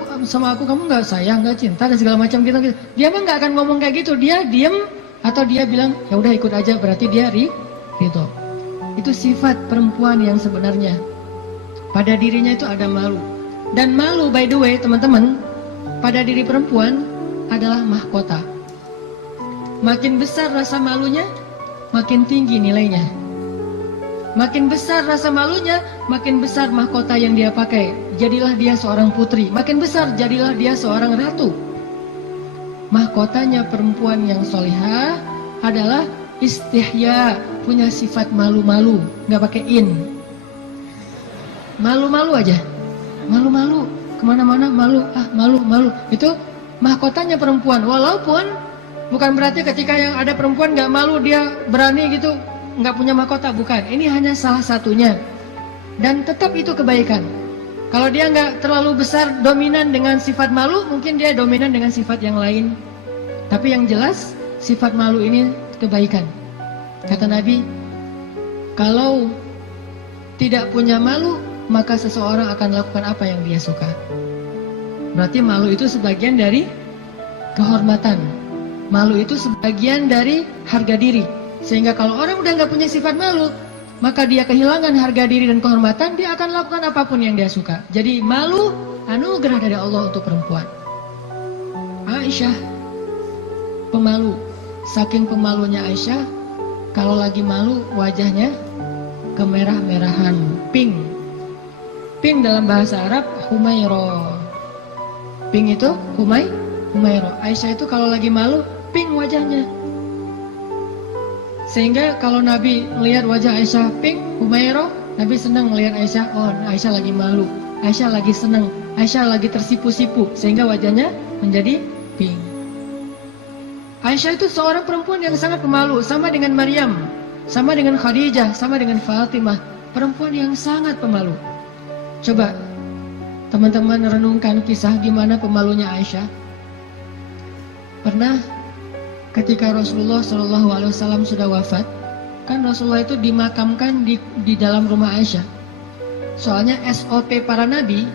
aku, kamu nggak sayang, nggak cinta dan segala macam gitu. Dia mah nggak akan ngomong kayak gitu. Dia diam atau dia bilang ya udah ikut aja, berarti dia ridho. Itu sifat perempuan yang sebenarnya. Pada dirinya itu ada malu. Dan malu, by the way teman-teman, pada diri perempuan adalah mahkota. Makin besar rasa malunya, makin tinggi nilainya. Makin besar rasa malunya, makin besar mahkota yang dia pakai. Jadilah dia seorang putri. Makin besar, jadilah dia seorang ratu. Mahkotanya perempuan yang solihah adalah istihya, punya sifat malu-malu, nggak pakai in. Malu-malu aja, malu-malu, kemana-mana malu, malu. Itu mahkotanya perempuan. Walaupun bukan berarti ketika yang ada perempuan nggak malu dia berani gitu, nggak punya mahkota, bukan. Ini hanya salah satunya. Dan tetap itu kebaikan. Kalau dia nggak terlalu besar dominan dengan sifat malu, mungkin dia dominan dengan sifat yang lain. Tapi yang jelas sifat malu ini kebaikan. Kata Nabi, kalau tidak punya malu, maka seseorang akan lakukan apa yang dia suka. Berarti malu itu sebagian dari kehormatan. Malu itu sebagian dari harga diri. Sehingga kalau orang udah nggak punya sifat malu, maka dia kehilangan harga diri dan kehormatan, dia akan lakukan apapun yang dia suka. Jadi malu anugerah dari Allah untuk perempuan. Aisyah pemalu. Saking pemalunya Aisyah, kalau lagi malu wajahnya kemerah-merahan, pink. Pink dalam bahasa Arab humairo. Pink itu humairo. Aisyah itu kalau lagi malu pink wajahnya. Sehingga kalau Nabi melihat wajah Aisyah pink, humairo, Nabi senang melihat Aisyah, oh Aisyah lagi malu, Aisyah lagi senang, Aisyah lagi tersipu-sipu, sehingga wajahnya menjadi pink. Aisyah itu seorang perempuan yang sangat pemalu, sama dengan Maryam, sama dengan Khadijah, sama dengan Fatimah, perempuan yang sangat pemalu. Coba teman-teman renungkan kisah gimana pemalunya Aisyah. Pernah ketika Rasulullah SAW sudah wafat, kan Rasulullah itu dimakamkan di dalam rumah Aisyah. Soalnya SOP para nabi,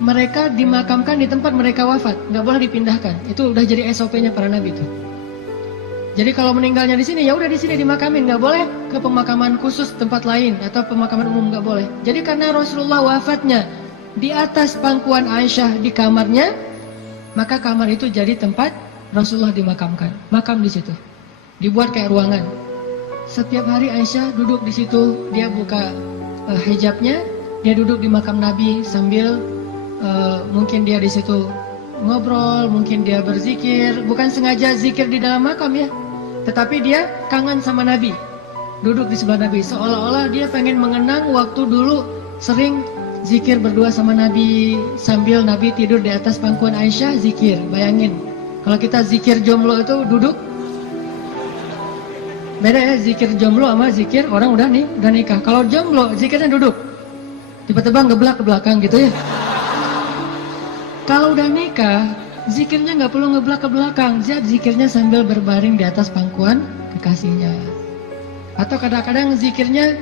mereka dimakamkan di tempat mereka wafat, nggak boleh dipindahkan. Itu udah jadi SOP-nya para nabi itu. Jadi kalau meninggalnya di sini, ya udah di sini dimakamin, nggak boleh ke pemakaman khusus tempat lain atau pemakaman umum, nggak boleh. Jadi karena Rasulullah wafatnya di atas pangkuan Aisyah di kamarnya, maka kamar itu jadi tempat Rasulullah dimakamkan, makam di situ, dibuat kayak ruangan. Setiap hari Aisyah duduk di situ, dia buka hijabnya, dia duduk di makam Nabi sambil mungkin dia di situ ngobrol, mungkin dia berzikir, bukan sengaja zikir di dalam makam ya, tetapi dia kangen sama Nabi, duduk di sebelah Nabi, seolah-olah dia pengen mengenang waktu dulu sering zikir berdua sama Nabi sambil Nabi tidur di atas pangkuan Aisyah zikir. Bayangin. Kalau kita zikir jomblo itu duduk, beda ya zikir jomblo sama zikir orang udah nikah. Kalau jomblo zikirnya duduk, tiba-tiba ngeblak ke belakang gitu ya. Kalau udah nikah, zikirnya nggak perlu ngeblak ke belakang, zikirnya sambil berbaring di atas pangkuan kekasihnya. Atau kadang-kadang zikirnya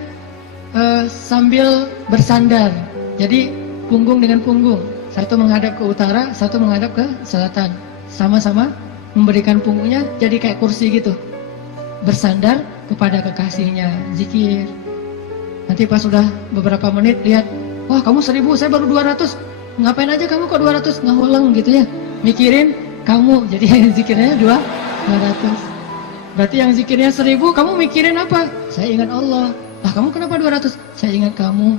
sambil bersandar, jadi punggung dengan punggung, satu menghadap ke utara, satu menghadap ke selatan. Sama-sama memberikan punggungnya jadi kayak kursi gitu, bersandar kepada kekasihnya, zikir. Nanti pas sudah beberapa menit lihat, wah kamu 1000, saya baru 200, ngapain aja kamu kok 200, ngahuleng gitu ya, mikirin kamu, jadi zikirnya 200. Berarti yang zikirnya 1000, kamu mikirin apa? Saya ingat Allah. Lah kamu kenapa 200? Saya ingat kamu.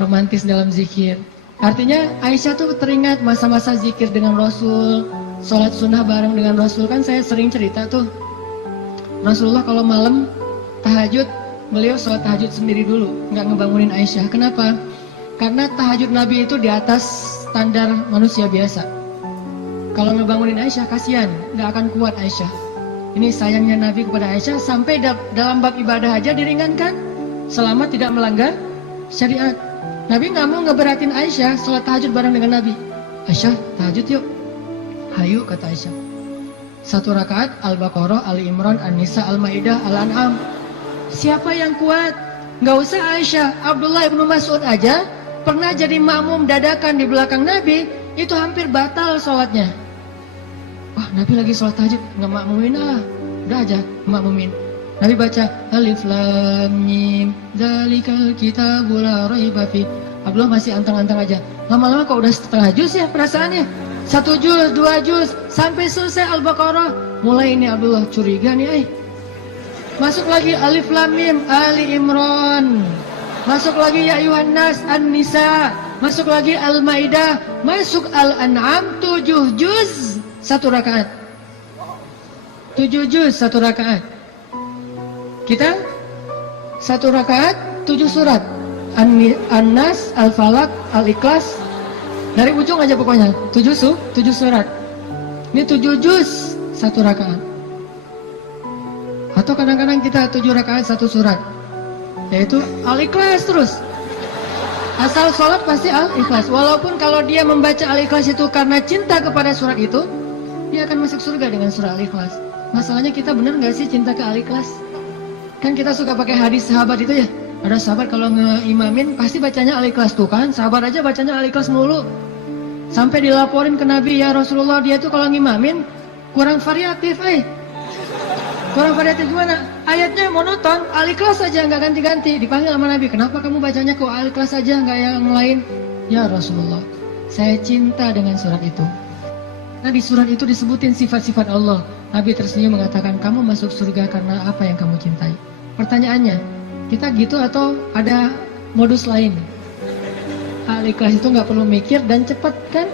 Romantis dalam zikir. Artinya Aisyah tuh teringat masa-masa zikir dengan Rasul, sholat sunnah bareng dengan Rasul. Kan saya sering cerita tuh, Rasulullah kalau malam tahajud, beliau sholat tahajud sendiri dulu, nggak ngebangunin Aisyah. Kenapa? Karena tahajud Nabi itu di atas standar manusia biasa. Kalau ngebangunin Aisyah kasihan, nggak akan kuat Aisyah. Ini sayangnya Nabi kepada Aisyah, sampai dalam bab ibadah aja diringankan selama tidak melanggar syariat. Nabi nggak mau ngeberatin Aisyah sholat tahajud bareng dengan Nabi. Aisyah tahajud yuk. Hayu kata Aisyah. 1 rakaat Al-Baqarah, Ali Imran, An-Nisa, Al-Maidah, Al-An'am. Siapa yang kuat? Nggak usah Aisyah, Abdullah ibnu Mas'ud aja pernah jadi makmum dadakan di belakang Nabi, itu hampir batal sholatnya. Wah, Nabi lagi sholat tahajud, nggak makmumin ah, udah aja makmumin. Nabi baca Alif Lam Mim Dzalikal Kitabul La Raiba Fi. Abdullah masih antang-antang aja. Lama-lama kok udah setengah juz ya perasaannya. 1 juz, 2 juz, sampai selesai Al-Baqarah. Mulai ini Abdullah curiga nih, masuk lagi Alif Lam Mim Ali Imran. Masuk lagi Ya Ayuhan Nas An-Nisa. Masuk lagi Al-Maidah. Masuk Al-An'am 7 juz 1 rakaat. 7 juz 1 rakaat. Kita 1 rakaat 7 surat. An-Nas, Al-Falaq, Al-Ikhlas. Dari ujung aja pokoknya 7 surat. Ini 7 juz 1 rakaat. Atau kadang-kadang kita 7 rakaat 1 surat, yaitu Al-Ikhlas terus. Asal sholat pasti Al-Ikhlas. Walaupun kalau dia membaca Al-Ikhlas itu karena cinta kepada surat itu, dia akan masuk surga dengan surah Al-Ikhlas. Masalahnya kita benar nggak sih cinta ke Al-Ikhlas? Kan kita suka pakai hadis sahabat itu ya. Ada sahabat kalau ngeimamin pasti bacanya Al-Ikhlas tuh kan. Sahabat aja bacanya Al-Ikhlas mulu. Sampai dilaporin ke Nabi, ya Rasulullah dia tuh kalau ngimamin kurang variatif. Kurang variatif gimana? Ayatnya monoton, Al-Ikhlas aja nggak ganti-ganti. Dipanggil sama Nabi, kenapa kamu bacanya kok Al-Ikhlas aja nggak yang lain? Ya Rasulullah, saya cinta dengan surat itu. Nah di surat itu disebutin sifat-sifat Allah. Nabi tersenyum mengatakan, kamu masuk surga karena apa yang kamu cintai. Pertanyaannya, kita gitu atau ada modus lain? Al-Ikhlas itu nggak perlu mikir dan cepat kan?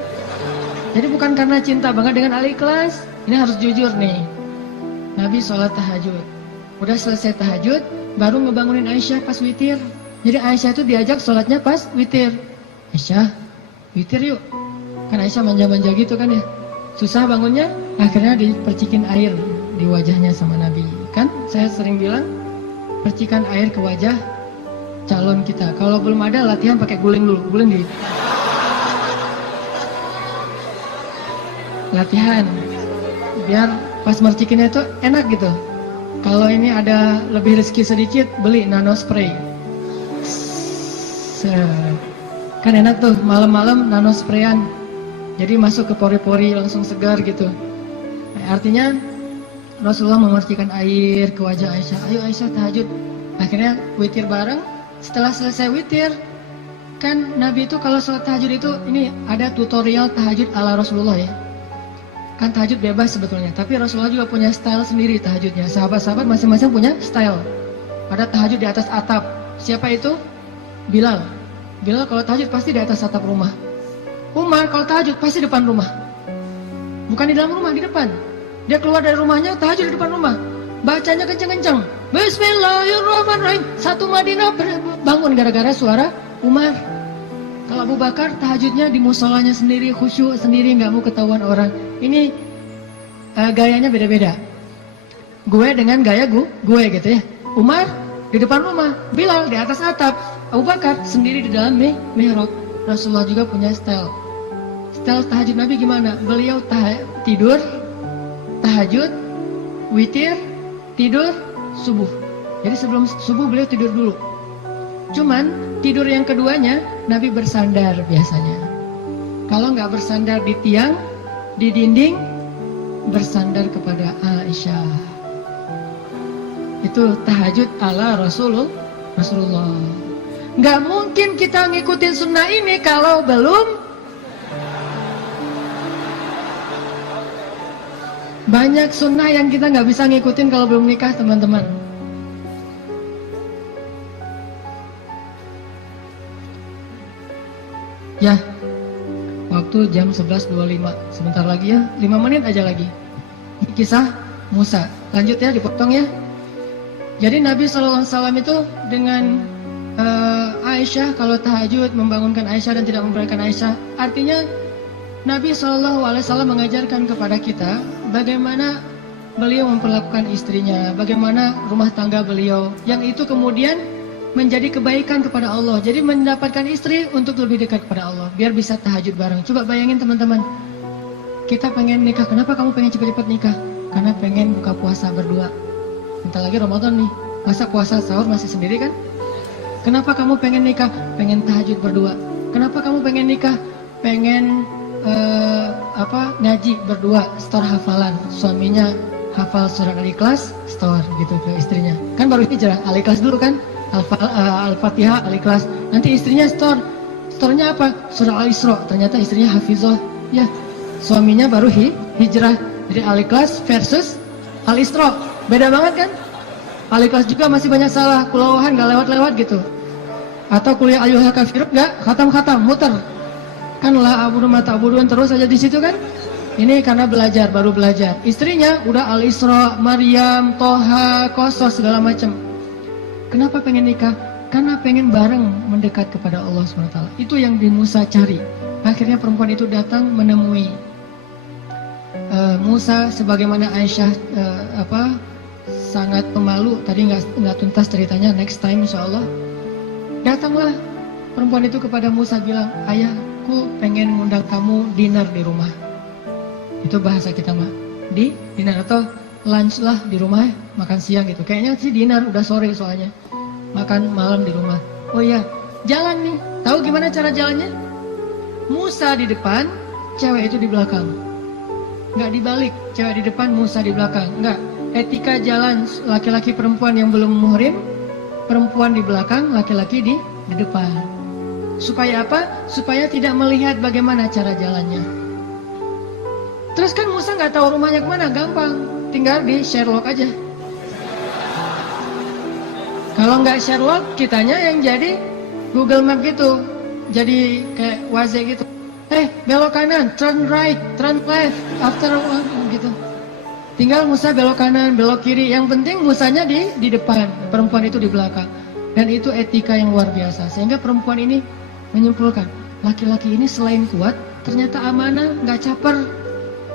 Jadi bukan karena cinta banget dengan Al-Ikhlas. Ini harus jujur nih. Nabi sholat tahajud. Udah selesai tahajud, baru ngebangunin Aisyah pas witir. Jadi Aisyah itu diajak sholatnya pas witir. Aisyah, witir yuk. Kan Aisyah manja-manja gitu kan ya. Susah bangunnya, akhirnya dipercikin air di wajahnya sama Nabi. Kan saya sering bilang, percikan air ke wajah calon kita. Kalau belum ada latihan pakai guling dulu, guling di latihan biar pas mercikinnya itu enak gitu. Kalau ini ada lebih rezeki sedikit, beli nano spray. Kan enak tuh malam-malam nano sprayan. Jadi masuk ke pori-pori langsung segar gitu. Nah, artinya Rasulullah memercikan air ke wajah Aisyah. Ayo Aisyah tahajud. Akhirnya witir bareng. Setelah selesai witir, kan Nabi itu kalau sholat tahajud itu ini ada tutorial tahajud ala Rasulullah ya. Kan tahajud bebas sebetulnya, tapi Rasulullah juga punya style sendiri tahajudnya. Sahabat-sahabat masing-masing punya style. Ada tahajud di atas atap. Siapa itu? Bilal. Bilal kalau tahajud pasti di atas atap rumah. Umar kalau tahajud pasti depan rumah. Bukan di dalam rumah, di depan. Dia keluar dari rumahnya, tahajud di depan rumah. Bacanya kenceng-kenceng. Bismillahirrahmanirrahim. Satu Madinah bangun gara-gara suara Umar. Kalau Abu Bakar tahajudnya di musolanya sendiri, khusyuk sendiri, nggak mau ketahuan orang. Ini gayanya beda-beda. Gue dengan gaya gue gitu ya. Umar di depan rumah, Bilal di atas atap, Abu Bakar sendiri di dalam mihrab. Rasulullah juga punya style. Style tahajud Nabi gimana? Beliau tidur, tahajud, witir, tidur, subuh. Jadi sebelum subuh beliau tidur dulu. Cuman tidur yang keduanya Nabi bersandar biasanya. Kalau nggak bersandar di tiang, di dinding, bersandar kepada Aisyah. Itu tahajud ala Rasulullah. Nggak mungkin kita ngikutin sunnah ini kalau belum banyak sunnah yang kita nggak bisa ngikutin kalau belum nikah, teman-teman. Ya, waktu jam 11.25. Sebentar lagi ya, 5 menit aja lagi. Kisah Musa. Lanjut ya, dipotong ya. Jadi Nabi SAW itu dengan Aisyah, kalau tahajud membangunkan Aisyah dan tidak membiarkan Aisyah. Artinya Nabi SAW mengajarkan kepada kita bagaimana beliau memperlakukan istrinya, bagaimana rumah tangga beliau, yang itu kemudian menjadi kebaikan kepada Allah. Jadi mendapatkan istri untuk lebih dekat kepada Allah, biar bisa tahajud bareng. Coba bayangin teman-teman, kita pengen nikah. Kenapa kamu pengen cepat-cepat nikah? Karena pengen buka puasa berdua. Bentar lagi Ramadan nih, masa puasa sahur masih sendiri kan? Kenapa kamu pengen nikah? Pengen tahajud berdua. Kenapa kamu pengen nikah? Pengen ngaji berdua, store hafalan. Suaminya hafal surat Al-Ikhlas, store gitu ke istrinya. Kan baru hijrah, Al-Ikhlas dulu kan? Al-Fatihah, Al-Ikhlas. Nanti istrinya store. Store-nya apa? Surah Al-Isra. Ternyata istrinya hafizah. Ya, suaminya baru hijrah. Jadi Al-Ikhlas versus Al-Isra. Beda banget kan? Al-Ikhlas juga masih banyak salah, kulawahan gak lewat-lewat gitu. Atau kuliah ayyuhal kafirun gak khatam-khatam, muter. Kan la abudu ma ta'budun terus aja di situ kan? Ini karena belajar, baru belajar. Istrinya udah Al-Isra, Maryam, Toha, Qasas segala macam. Kenapa pengen nikah? Karena pengen bareng mendekat kepada Allah SWT. Itu yang di Musa cari. Akhirnya perempuan itu datang menemui Musa, sebagaimana Aisyah sangat pemalu. Tadi nggak tuntas ceritanya, next time insya Allah. Datanglah perempuan itu kepada Musa bilang, ayahku pengen ngundang kamu dinner di rumah. Itu bahasa kita mah, di dinner atau lunch lah di rumah, makan siang gitu. Kayaknya sih dinner, udah sore soalnya. Makan malam di rumah. Oh iya, jalan nih. Tahu gimana cara jalannya? Musa di depan, cewek itu di belakang. Nggak dibalik, cewek di depan, Musa di belakang. Nggak. Etika jalan laki-laki perempuan yang belum muhrim, perempuan di belakang, laki-laki di depan. Supaya apa? Supaya tidak melihat bagaimana cara jalannya. Terus kan Musa nggak tahu rumahnya kemana, gampang, tinggal di Sherlock aja. Kalau nggak Sherlock, kitanya yang jadi Google Map gitu, jadi kayak Waze gitu. Belok kanan, turn right, turn left, after one gitu. Tinggal Musa belok kanan, belok kiri. Yang penting Musanya di depan, perempuan itu di belakang. Dan itu etika yang luar biasa. Sehingga perempuan ini menyimpulkan, laki-laki ini selain kuat, ternyata amanah, nggak caper,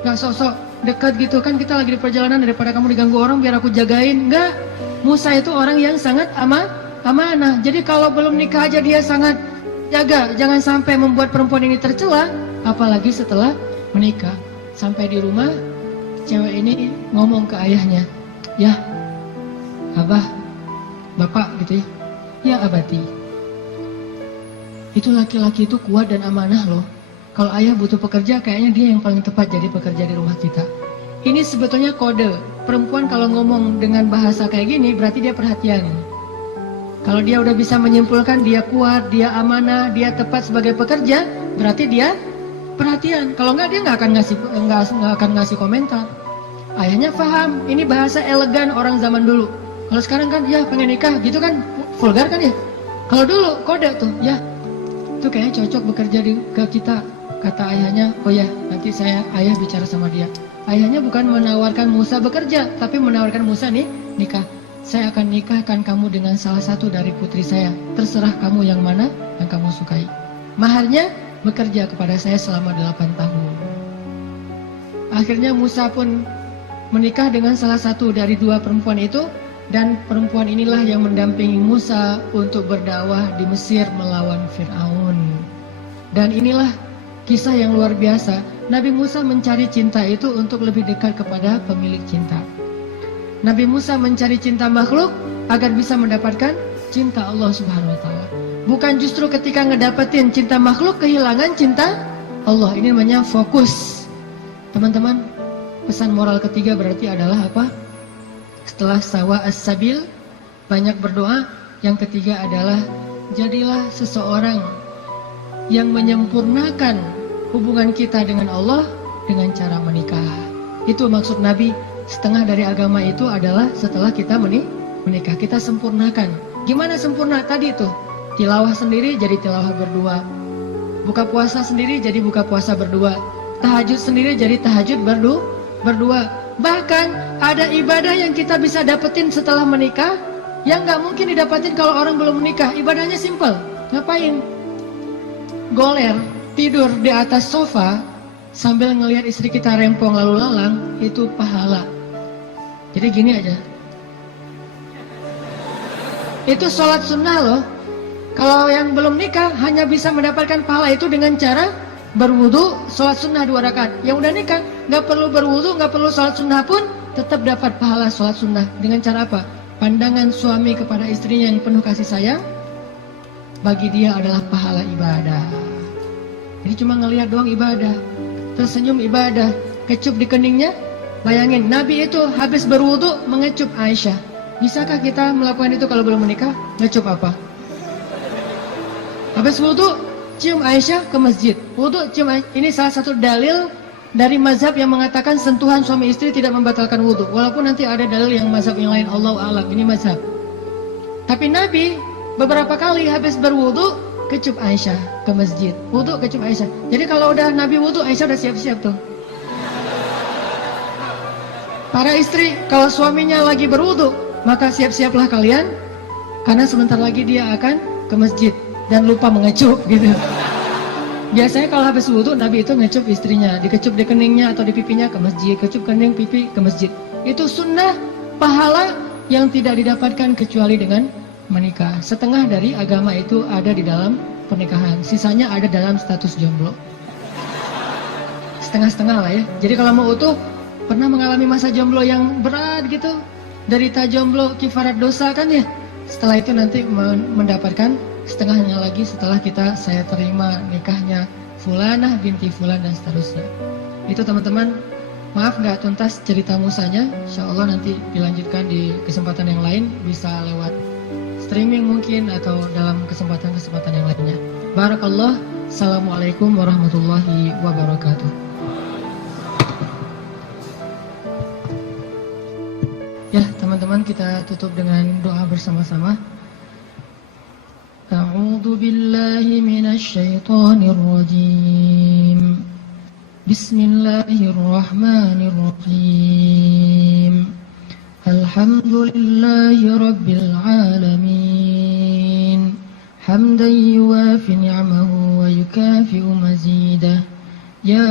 nggak sok-sok dekat gitu. Kan kita lagi di perjalanan, daripada kamu diganggu orang biar aku jagain. Nggak, Musa itu orang yang sangat amanah. Jadi kalau belum nikah aja dia sangat jaga, jangan sampai membuat perempuan ini tercela, apalagi setelah menikah. Sampai di rumah, cewek ini ngomong ke ayahnya, ya abah, bapak gitu ya, ya abati. Itu laki-laki itu kuat dan amanah loh. Kalau ayah butuh pekerja, kayaknya dia yang paling tepat jadi pekerja di rumah kita. Ini sebetulnya kode. Perempuan kalau ngomong dengan bahasa kayak gini, berarti dia perhatian. Kalau dia udah bisa menyimpulkan dia kuat, dia amanah, dia tepat sebagai pekerja, berarti dia perhatian. Kalau enggak, dia nggak akan ngasih komentar. Ayahnya paham, ini bahasa elegan orang zaman dulu. Kalau sekarang kan, ya pengen nikah gitu kan, vulgar kan ya. Kalau dulu kode tuh, ya itu kayaknya cocok bekerja ke kita. Kata ayahnya, oh ya nanti ayah bicara sama dia. Ayahnya bukan menawarkan Musa bekerja, tapi menawarkan Musa nih nikah. Saya akan nikahkan kamu dengan salah satu dari putri saya. Terserah kamu yang mana yang kamu sukai. Maharnya bekerja kepada saya selama 8 tahun. Akhirnya Musa pun menikah dengan salah satu dari 2 perempuan itu. Dan perempuan inilah yang mendampingi Musa untuk berdakwah di Mesir melawan Fir'aun. Dan inilah kisah yang luar biasa. Nabi Musa mencari cinta itu untuk lebih dekat kepada pemilik cinta. Nabi Musa mencari cinta makhluk agar bisa mendapatkan cinta Allah Subhanahu wa Ta'ala. Bukan justru ketika ngedapetin cinta makhluk kehilangan cinta Allah. Ini namanya fokus. Teman-teman, pesan moral ketiga berarti adalah apa? Setelah sawa as-sabil, banyak berdoa. Yang ketiga adalah jadilah seseorang yang menyempurnakan hubungan kita dengan Allah dengan cara menikah. Itu maksud Nabi. Setengah dari agama itu adalah setelah kita menikah, kita sempurnakan. Gimana sempurna? Tadi tuh, tilawah sendiri jadi tilawah berdua. Buka puasa sendiri jadi buka puasa berdua. Tahajud sendiri jadi tahajud berdua. Bahkan ada ibadah yang kita bisa dapetin setelah menikah yang nggak mungkin didapetin kalau orang belum menikah. Ibadahnya simple. Ngapain? Goler, tidur di atas sofa sambil ngelihat istri kita rempong lalu lalang, itu pahala. Jadi gini aja. Itu sholat sunnah loh. Kalau yang belum nikah hanya bisa mendapatkan pahala itu dengan cara berwudu, sholat sunnah 2 rakaat. Yang udah nikah nggak perlu berwudu, nggak perlu sholat sunnah pun tetap dapat pahala sholat sunnah. Dengan cara apa? Pandangan suami kepada istrinya yang penuh kasih sayang, bagi dia adalah pahala ibadah. Jadi cuma ngelihat doang ibadah, tersenyum ibadah, kecup di keningnya. Bayangin, Nabi itu habis berwudu mengecup Aisyah. Bisakah kita melakukan itu kalau belum menikah? Ngecup apa? Habis wudu, cium Aisyah ke masjid. Wudu, cium Aisyah. Ini salah satu dalil dari mazhab yang mengatakan sentuhan suami istri tidak membatalkan wudu. Walaupun nanti ada dalil yang mazhab yang lain, Allahu a'lam. Ini mazhab. Tapi Nabi beberapa kali habis berwudu kecup Aisyah ke masjid. Wudu kecup Aisyah. Jadi kalau udah Nabi wudu, Aisyah udah siap-siap tuh. Para istri, kalau suaminya lagi berwudu, maka siap-siaplah kalian, karena sebentar lagi dia akan ke masjid dan lupa mengecup gitu. Biasanya kalau habis wudu, Nabi itu ngecup istrinya, dikecup di keningnya atau di pipinya ke masjid, kecup kening pipi ke masjid. Itu sunnah pahala yang tidak didapatkan kecuali dengan menikah. Setengah dari agama itu ada di dalam pernikahan, sisanya ada dalam status jomblo. Setengah-setengah lah ya. Jadi kalau mau utuh, pernah mengalami masa jomblo yang berat gitu, derita jomblo kifarat dosa kan ya. Setelah itu nanti mendapatkan setengahnya lagi setelah saya terima nikahnya Fulanah binti Fulan dan seterusnya. Itu teman-teman, maaf nggak tuntas cerita musanya. Insya Allah nanti dilanjutkan di kesempatan yang lain, bisa lewat streaming mungkin atau dalam kesempatan-kesempatan yang lainnya. Barakallah. Assalamualaikum warahmatullahi wabarakatuh. Ya teman-teman, kita tutup dengan doa bersama-sama. A'udzu billahi minasy syaithanir rajim. Bismillahirrahmanirrahim. Alhamdulillahi rabbil alamin. Hamdan yuwafi ni'amahu wa yukafi'u mazidah. Ya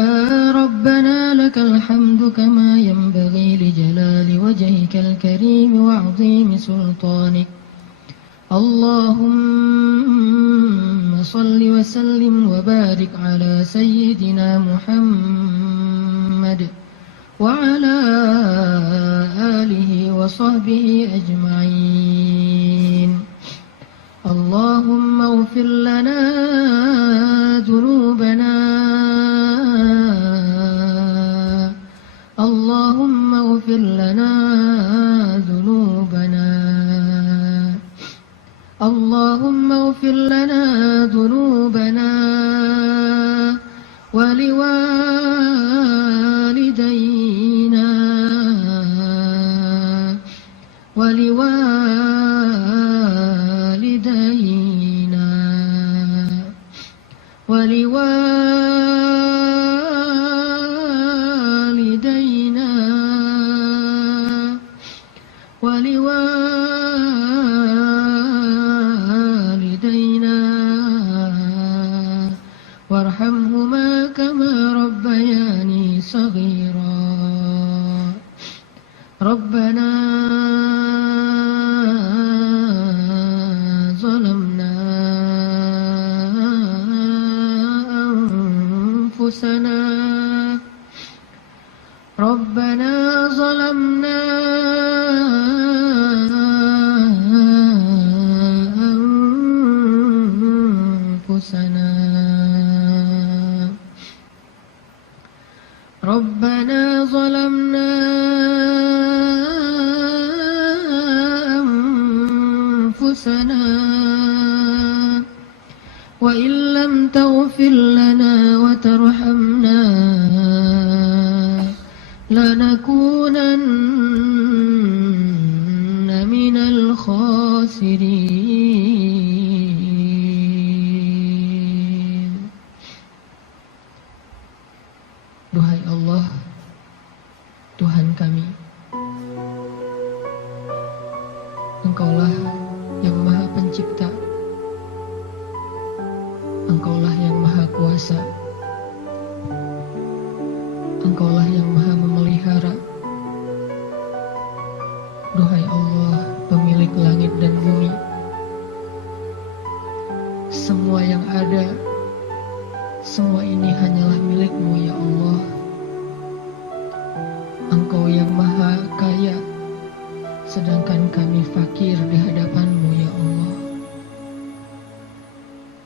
Rabbana lakal hamdu kama yanbaghi li jalali wajhikal karim wa 'azimi sultanik. Allahumma salli wa sallim wa barik ala sayyidina Muhammad wa ala alihi wa sahbihi ajma'in. Allahumma ighfir lana dhunubana. Allahumma ighfir lana dhunubana. Allahumma ighfir lana dhunubana wa liwalidayna wa liwalidayna wa liwalidayna wa liwalidayna warhamhuma kama rabbayani saghira. Rabbana zalamna anfusana. Rabbana zalamna anfusana. Rabbana zalamna anfusana wa illam taghfir lana wa tarhamna lanakunanna minal khasirin. Engkaulah yang maha kuasa, Engkaulah yang maha memelihara. Duhai Allah, pemilik langit dan bumi, semua yang ada, semua ini hanyalah milik-Mu ya Allah. Engkau yang maha kaya, sedangkan kami fakir di hadapan-Mu ya Allah.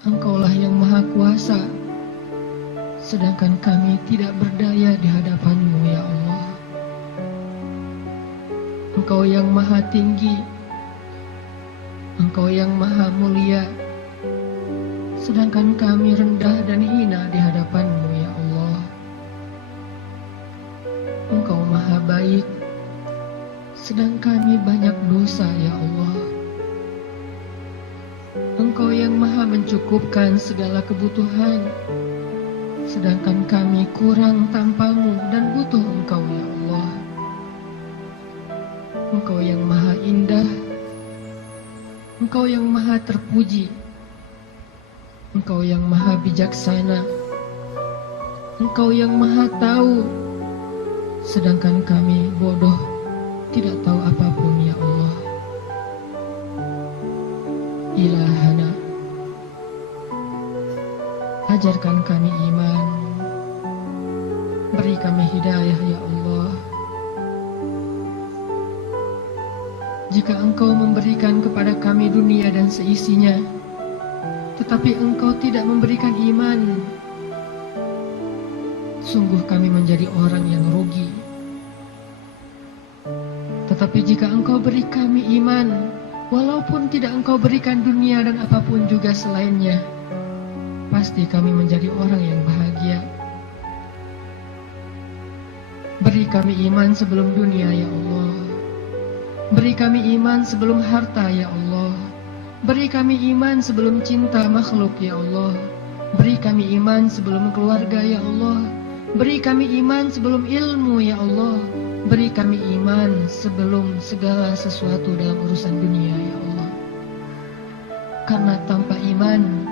Engkaulah yang maha kuasa, sedangkan kami tidak berdaya di hadapan-Mu ya Allah. Engkau yang maha tinggi, Engkau yang maha mulia, sedangkan kami rendah dan hina di hadapan-Mu ya Allah. Engkau maha baik, sedang kami banyak dosa ya Allah. Engkau yang maha mencukupkan segala kebutuhan, sedangkan kami kurang tanpa-Mu dan butuh Engkau ya Allah. Engkau yang maha indah, Engkau yang maha terpuji, Engkau yang maha bijaksana, Engkau yang maha tahu, sedangkan kami bodoh, tidak tahu apapun ya Allah. Ilahana, ajarkan kami iman, beri kami hidayah ya Allah. Jika Engkau memberikan kepada kami dunia dan seisinya, tetapi Engkau tidak memberikan iman, sungguh kami menjadi orang yang rugi. Tetapi jika Engkau beri kami iman, walaupun tidak Engkau berikan dunia dan apapun juga selainnya, pasti kami menjadi orang yang bahagia. Beri kami iman sebelum dunia ya Allah. Beri kami iman sebelum harta ya Allah. Beri kami iman sebelum cinta makhluk ya Allah. Beri kami iman sebelum keluarga ya Allah. Beri kami iman sebelum ilmu ya Allah. Beri kami iman sebelum segala sesuatu dalam urusan dunia ya Allah. Karena tanpa iman,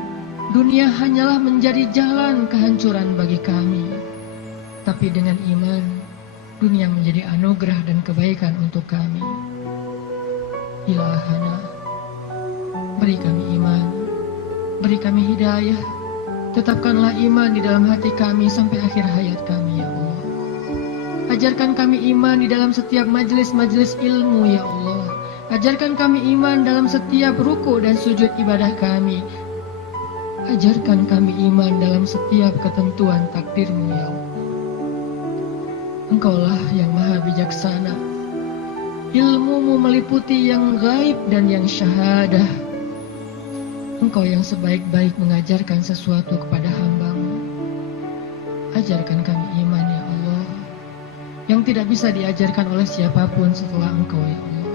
dunia hanyalah menjadi jalan kehancuran bagi kami. Tapi dengan iman, dunia menjadi anugerah dan kebaikan untuk kami. Ilahana, beri kami iman, beri kami hidayah, tetapkanlah iman di dalam hati kami sampai akhir hayat kami ya Allah. Ajarkan kami iman di dalam setiap majelis-majelis ilmu ya Allah. Ajarkan kami iman dalam setiap ruku dan sujud ibadah kami. Ajarkan kami iman dalam setiap ketentuan takdir-Mu ya Allah. Engkaulah yang maha bijaksana. Ilmu-Mu meliputi yang gaib dan yang syahadah. Engkau yang sebaik-baik mengajarkan sesuatu kepada hamba-Mu. Ajarkan kami iman ya Allah, yang tidak bisa diajarkan oleh siapapun setelah Engkau ya Allah.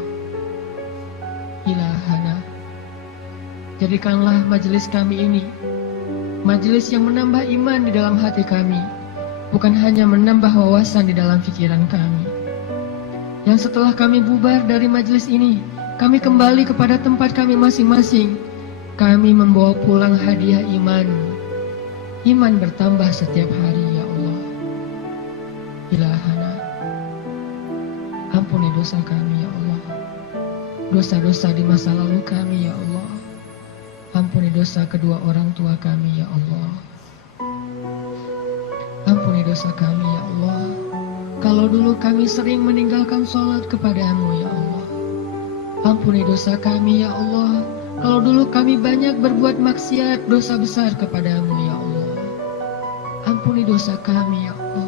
Ilahana, jadikanlah majelis kami ini majelis yang menambah iman di dalam hati kami, bukan hanya menambah wawasan di dalam pikiran kami. Yang setelah kami bubar dari majelis ini, kami kembali kepada tempat kami masing-masing. Kami membawa pulang hadiah iman. Iman bertambah setiap hari ya Allah. Ilahana, ampuni dosa kami ya Allah. Dosa-dosa di masa lalu kami ya Allah. Ampuni dosa kedua orang tua kami ya Allah. Ampuni dosa kami ya Allah. Kalau dulu kami sering meninggalkan sholat kepada-Mu ya Allah. Ampuni dosa kami ya Allah. Kalau dulu kami banyak berbuat maksiat, dosa besar kepada-Mu ya Allah. Ampuni dosa kami ya Allah.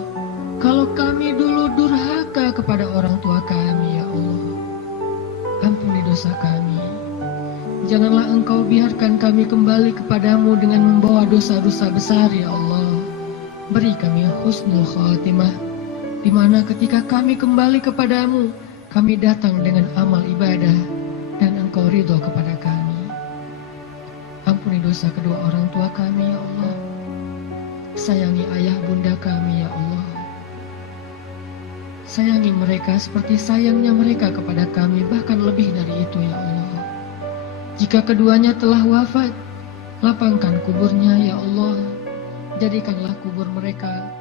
Kalau kami dulu durhaka kepada orang tua kami ya Allah. Ampuni dosa kami. Janganlah Engkau biarkan kami kembali kepada-Mu dengan membawa dosa-dosa besar ya Allah. Beri kami husnul khatimah, di mana ketika kami kembali kepada-Mu, kami datang dengan amal ibadah dan Engkau ridho kepada kami. Ampuni dosa kedua orang tua kami ya Allah. Sayangi ayah bunda kami ya Allah. Sayangi mereka seperti sayangnya mereka kepada kami, bahkan lebih dari itu ya Allah. Jika keduanya telah wafat, Lapangkan kuburnya ya Allah. Jadikanlah kubur mereka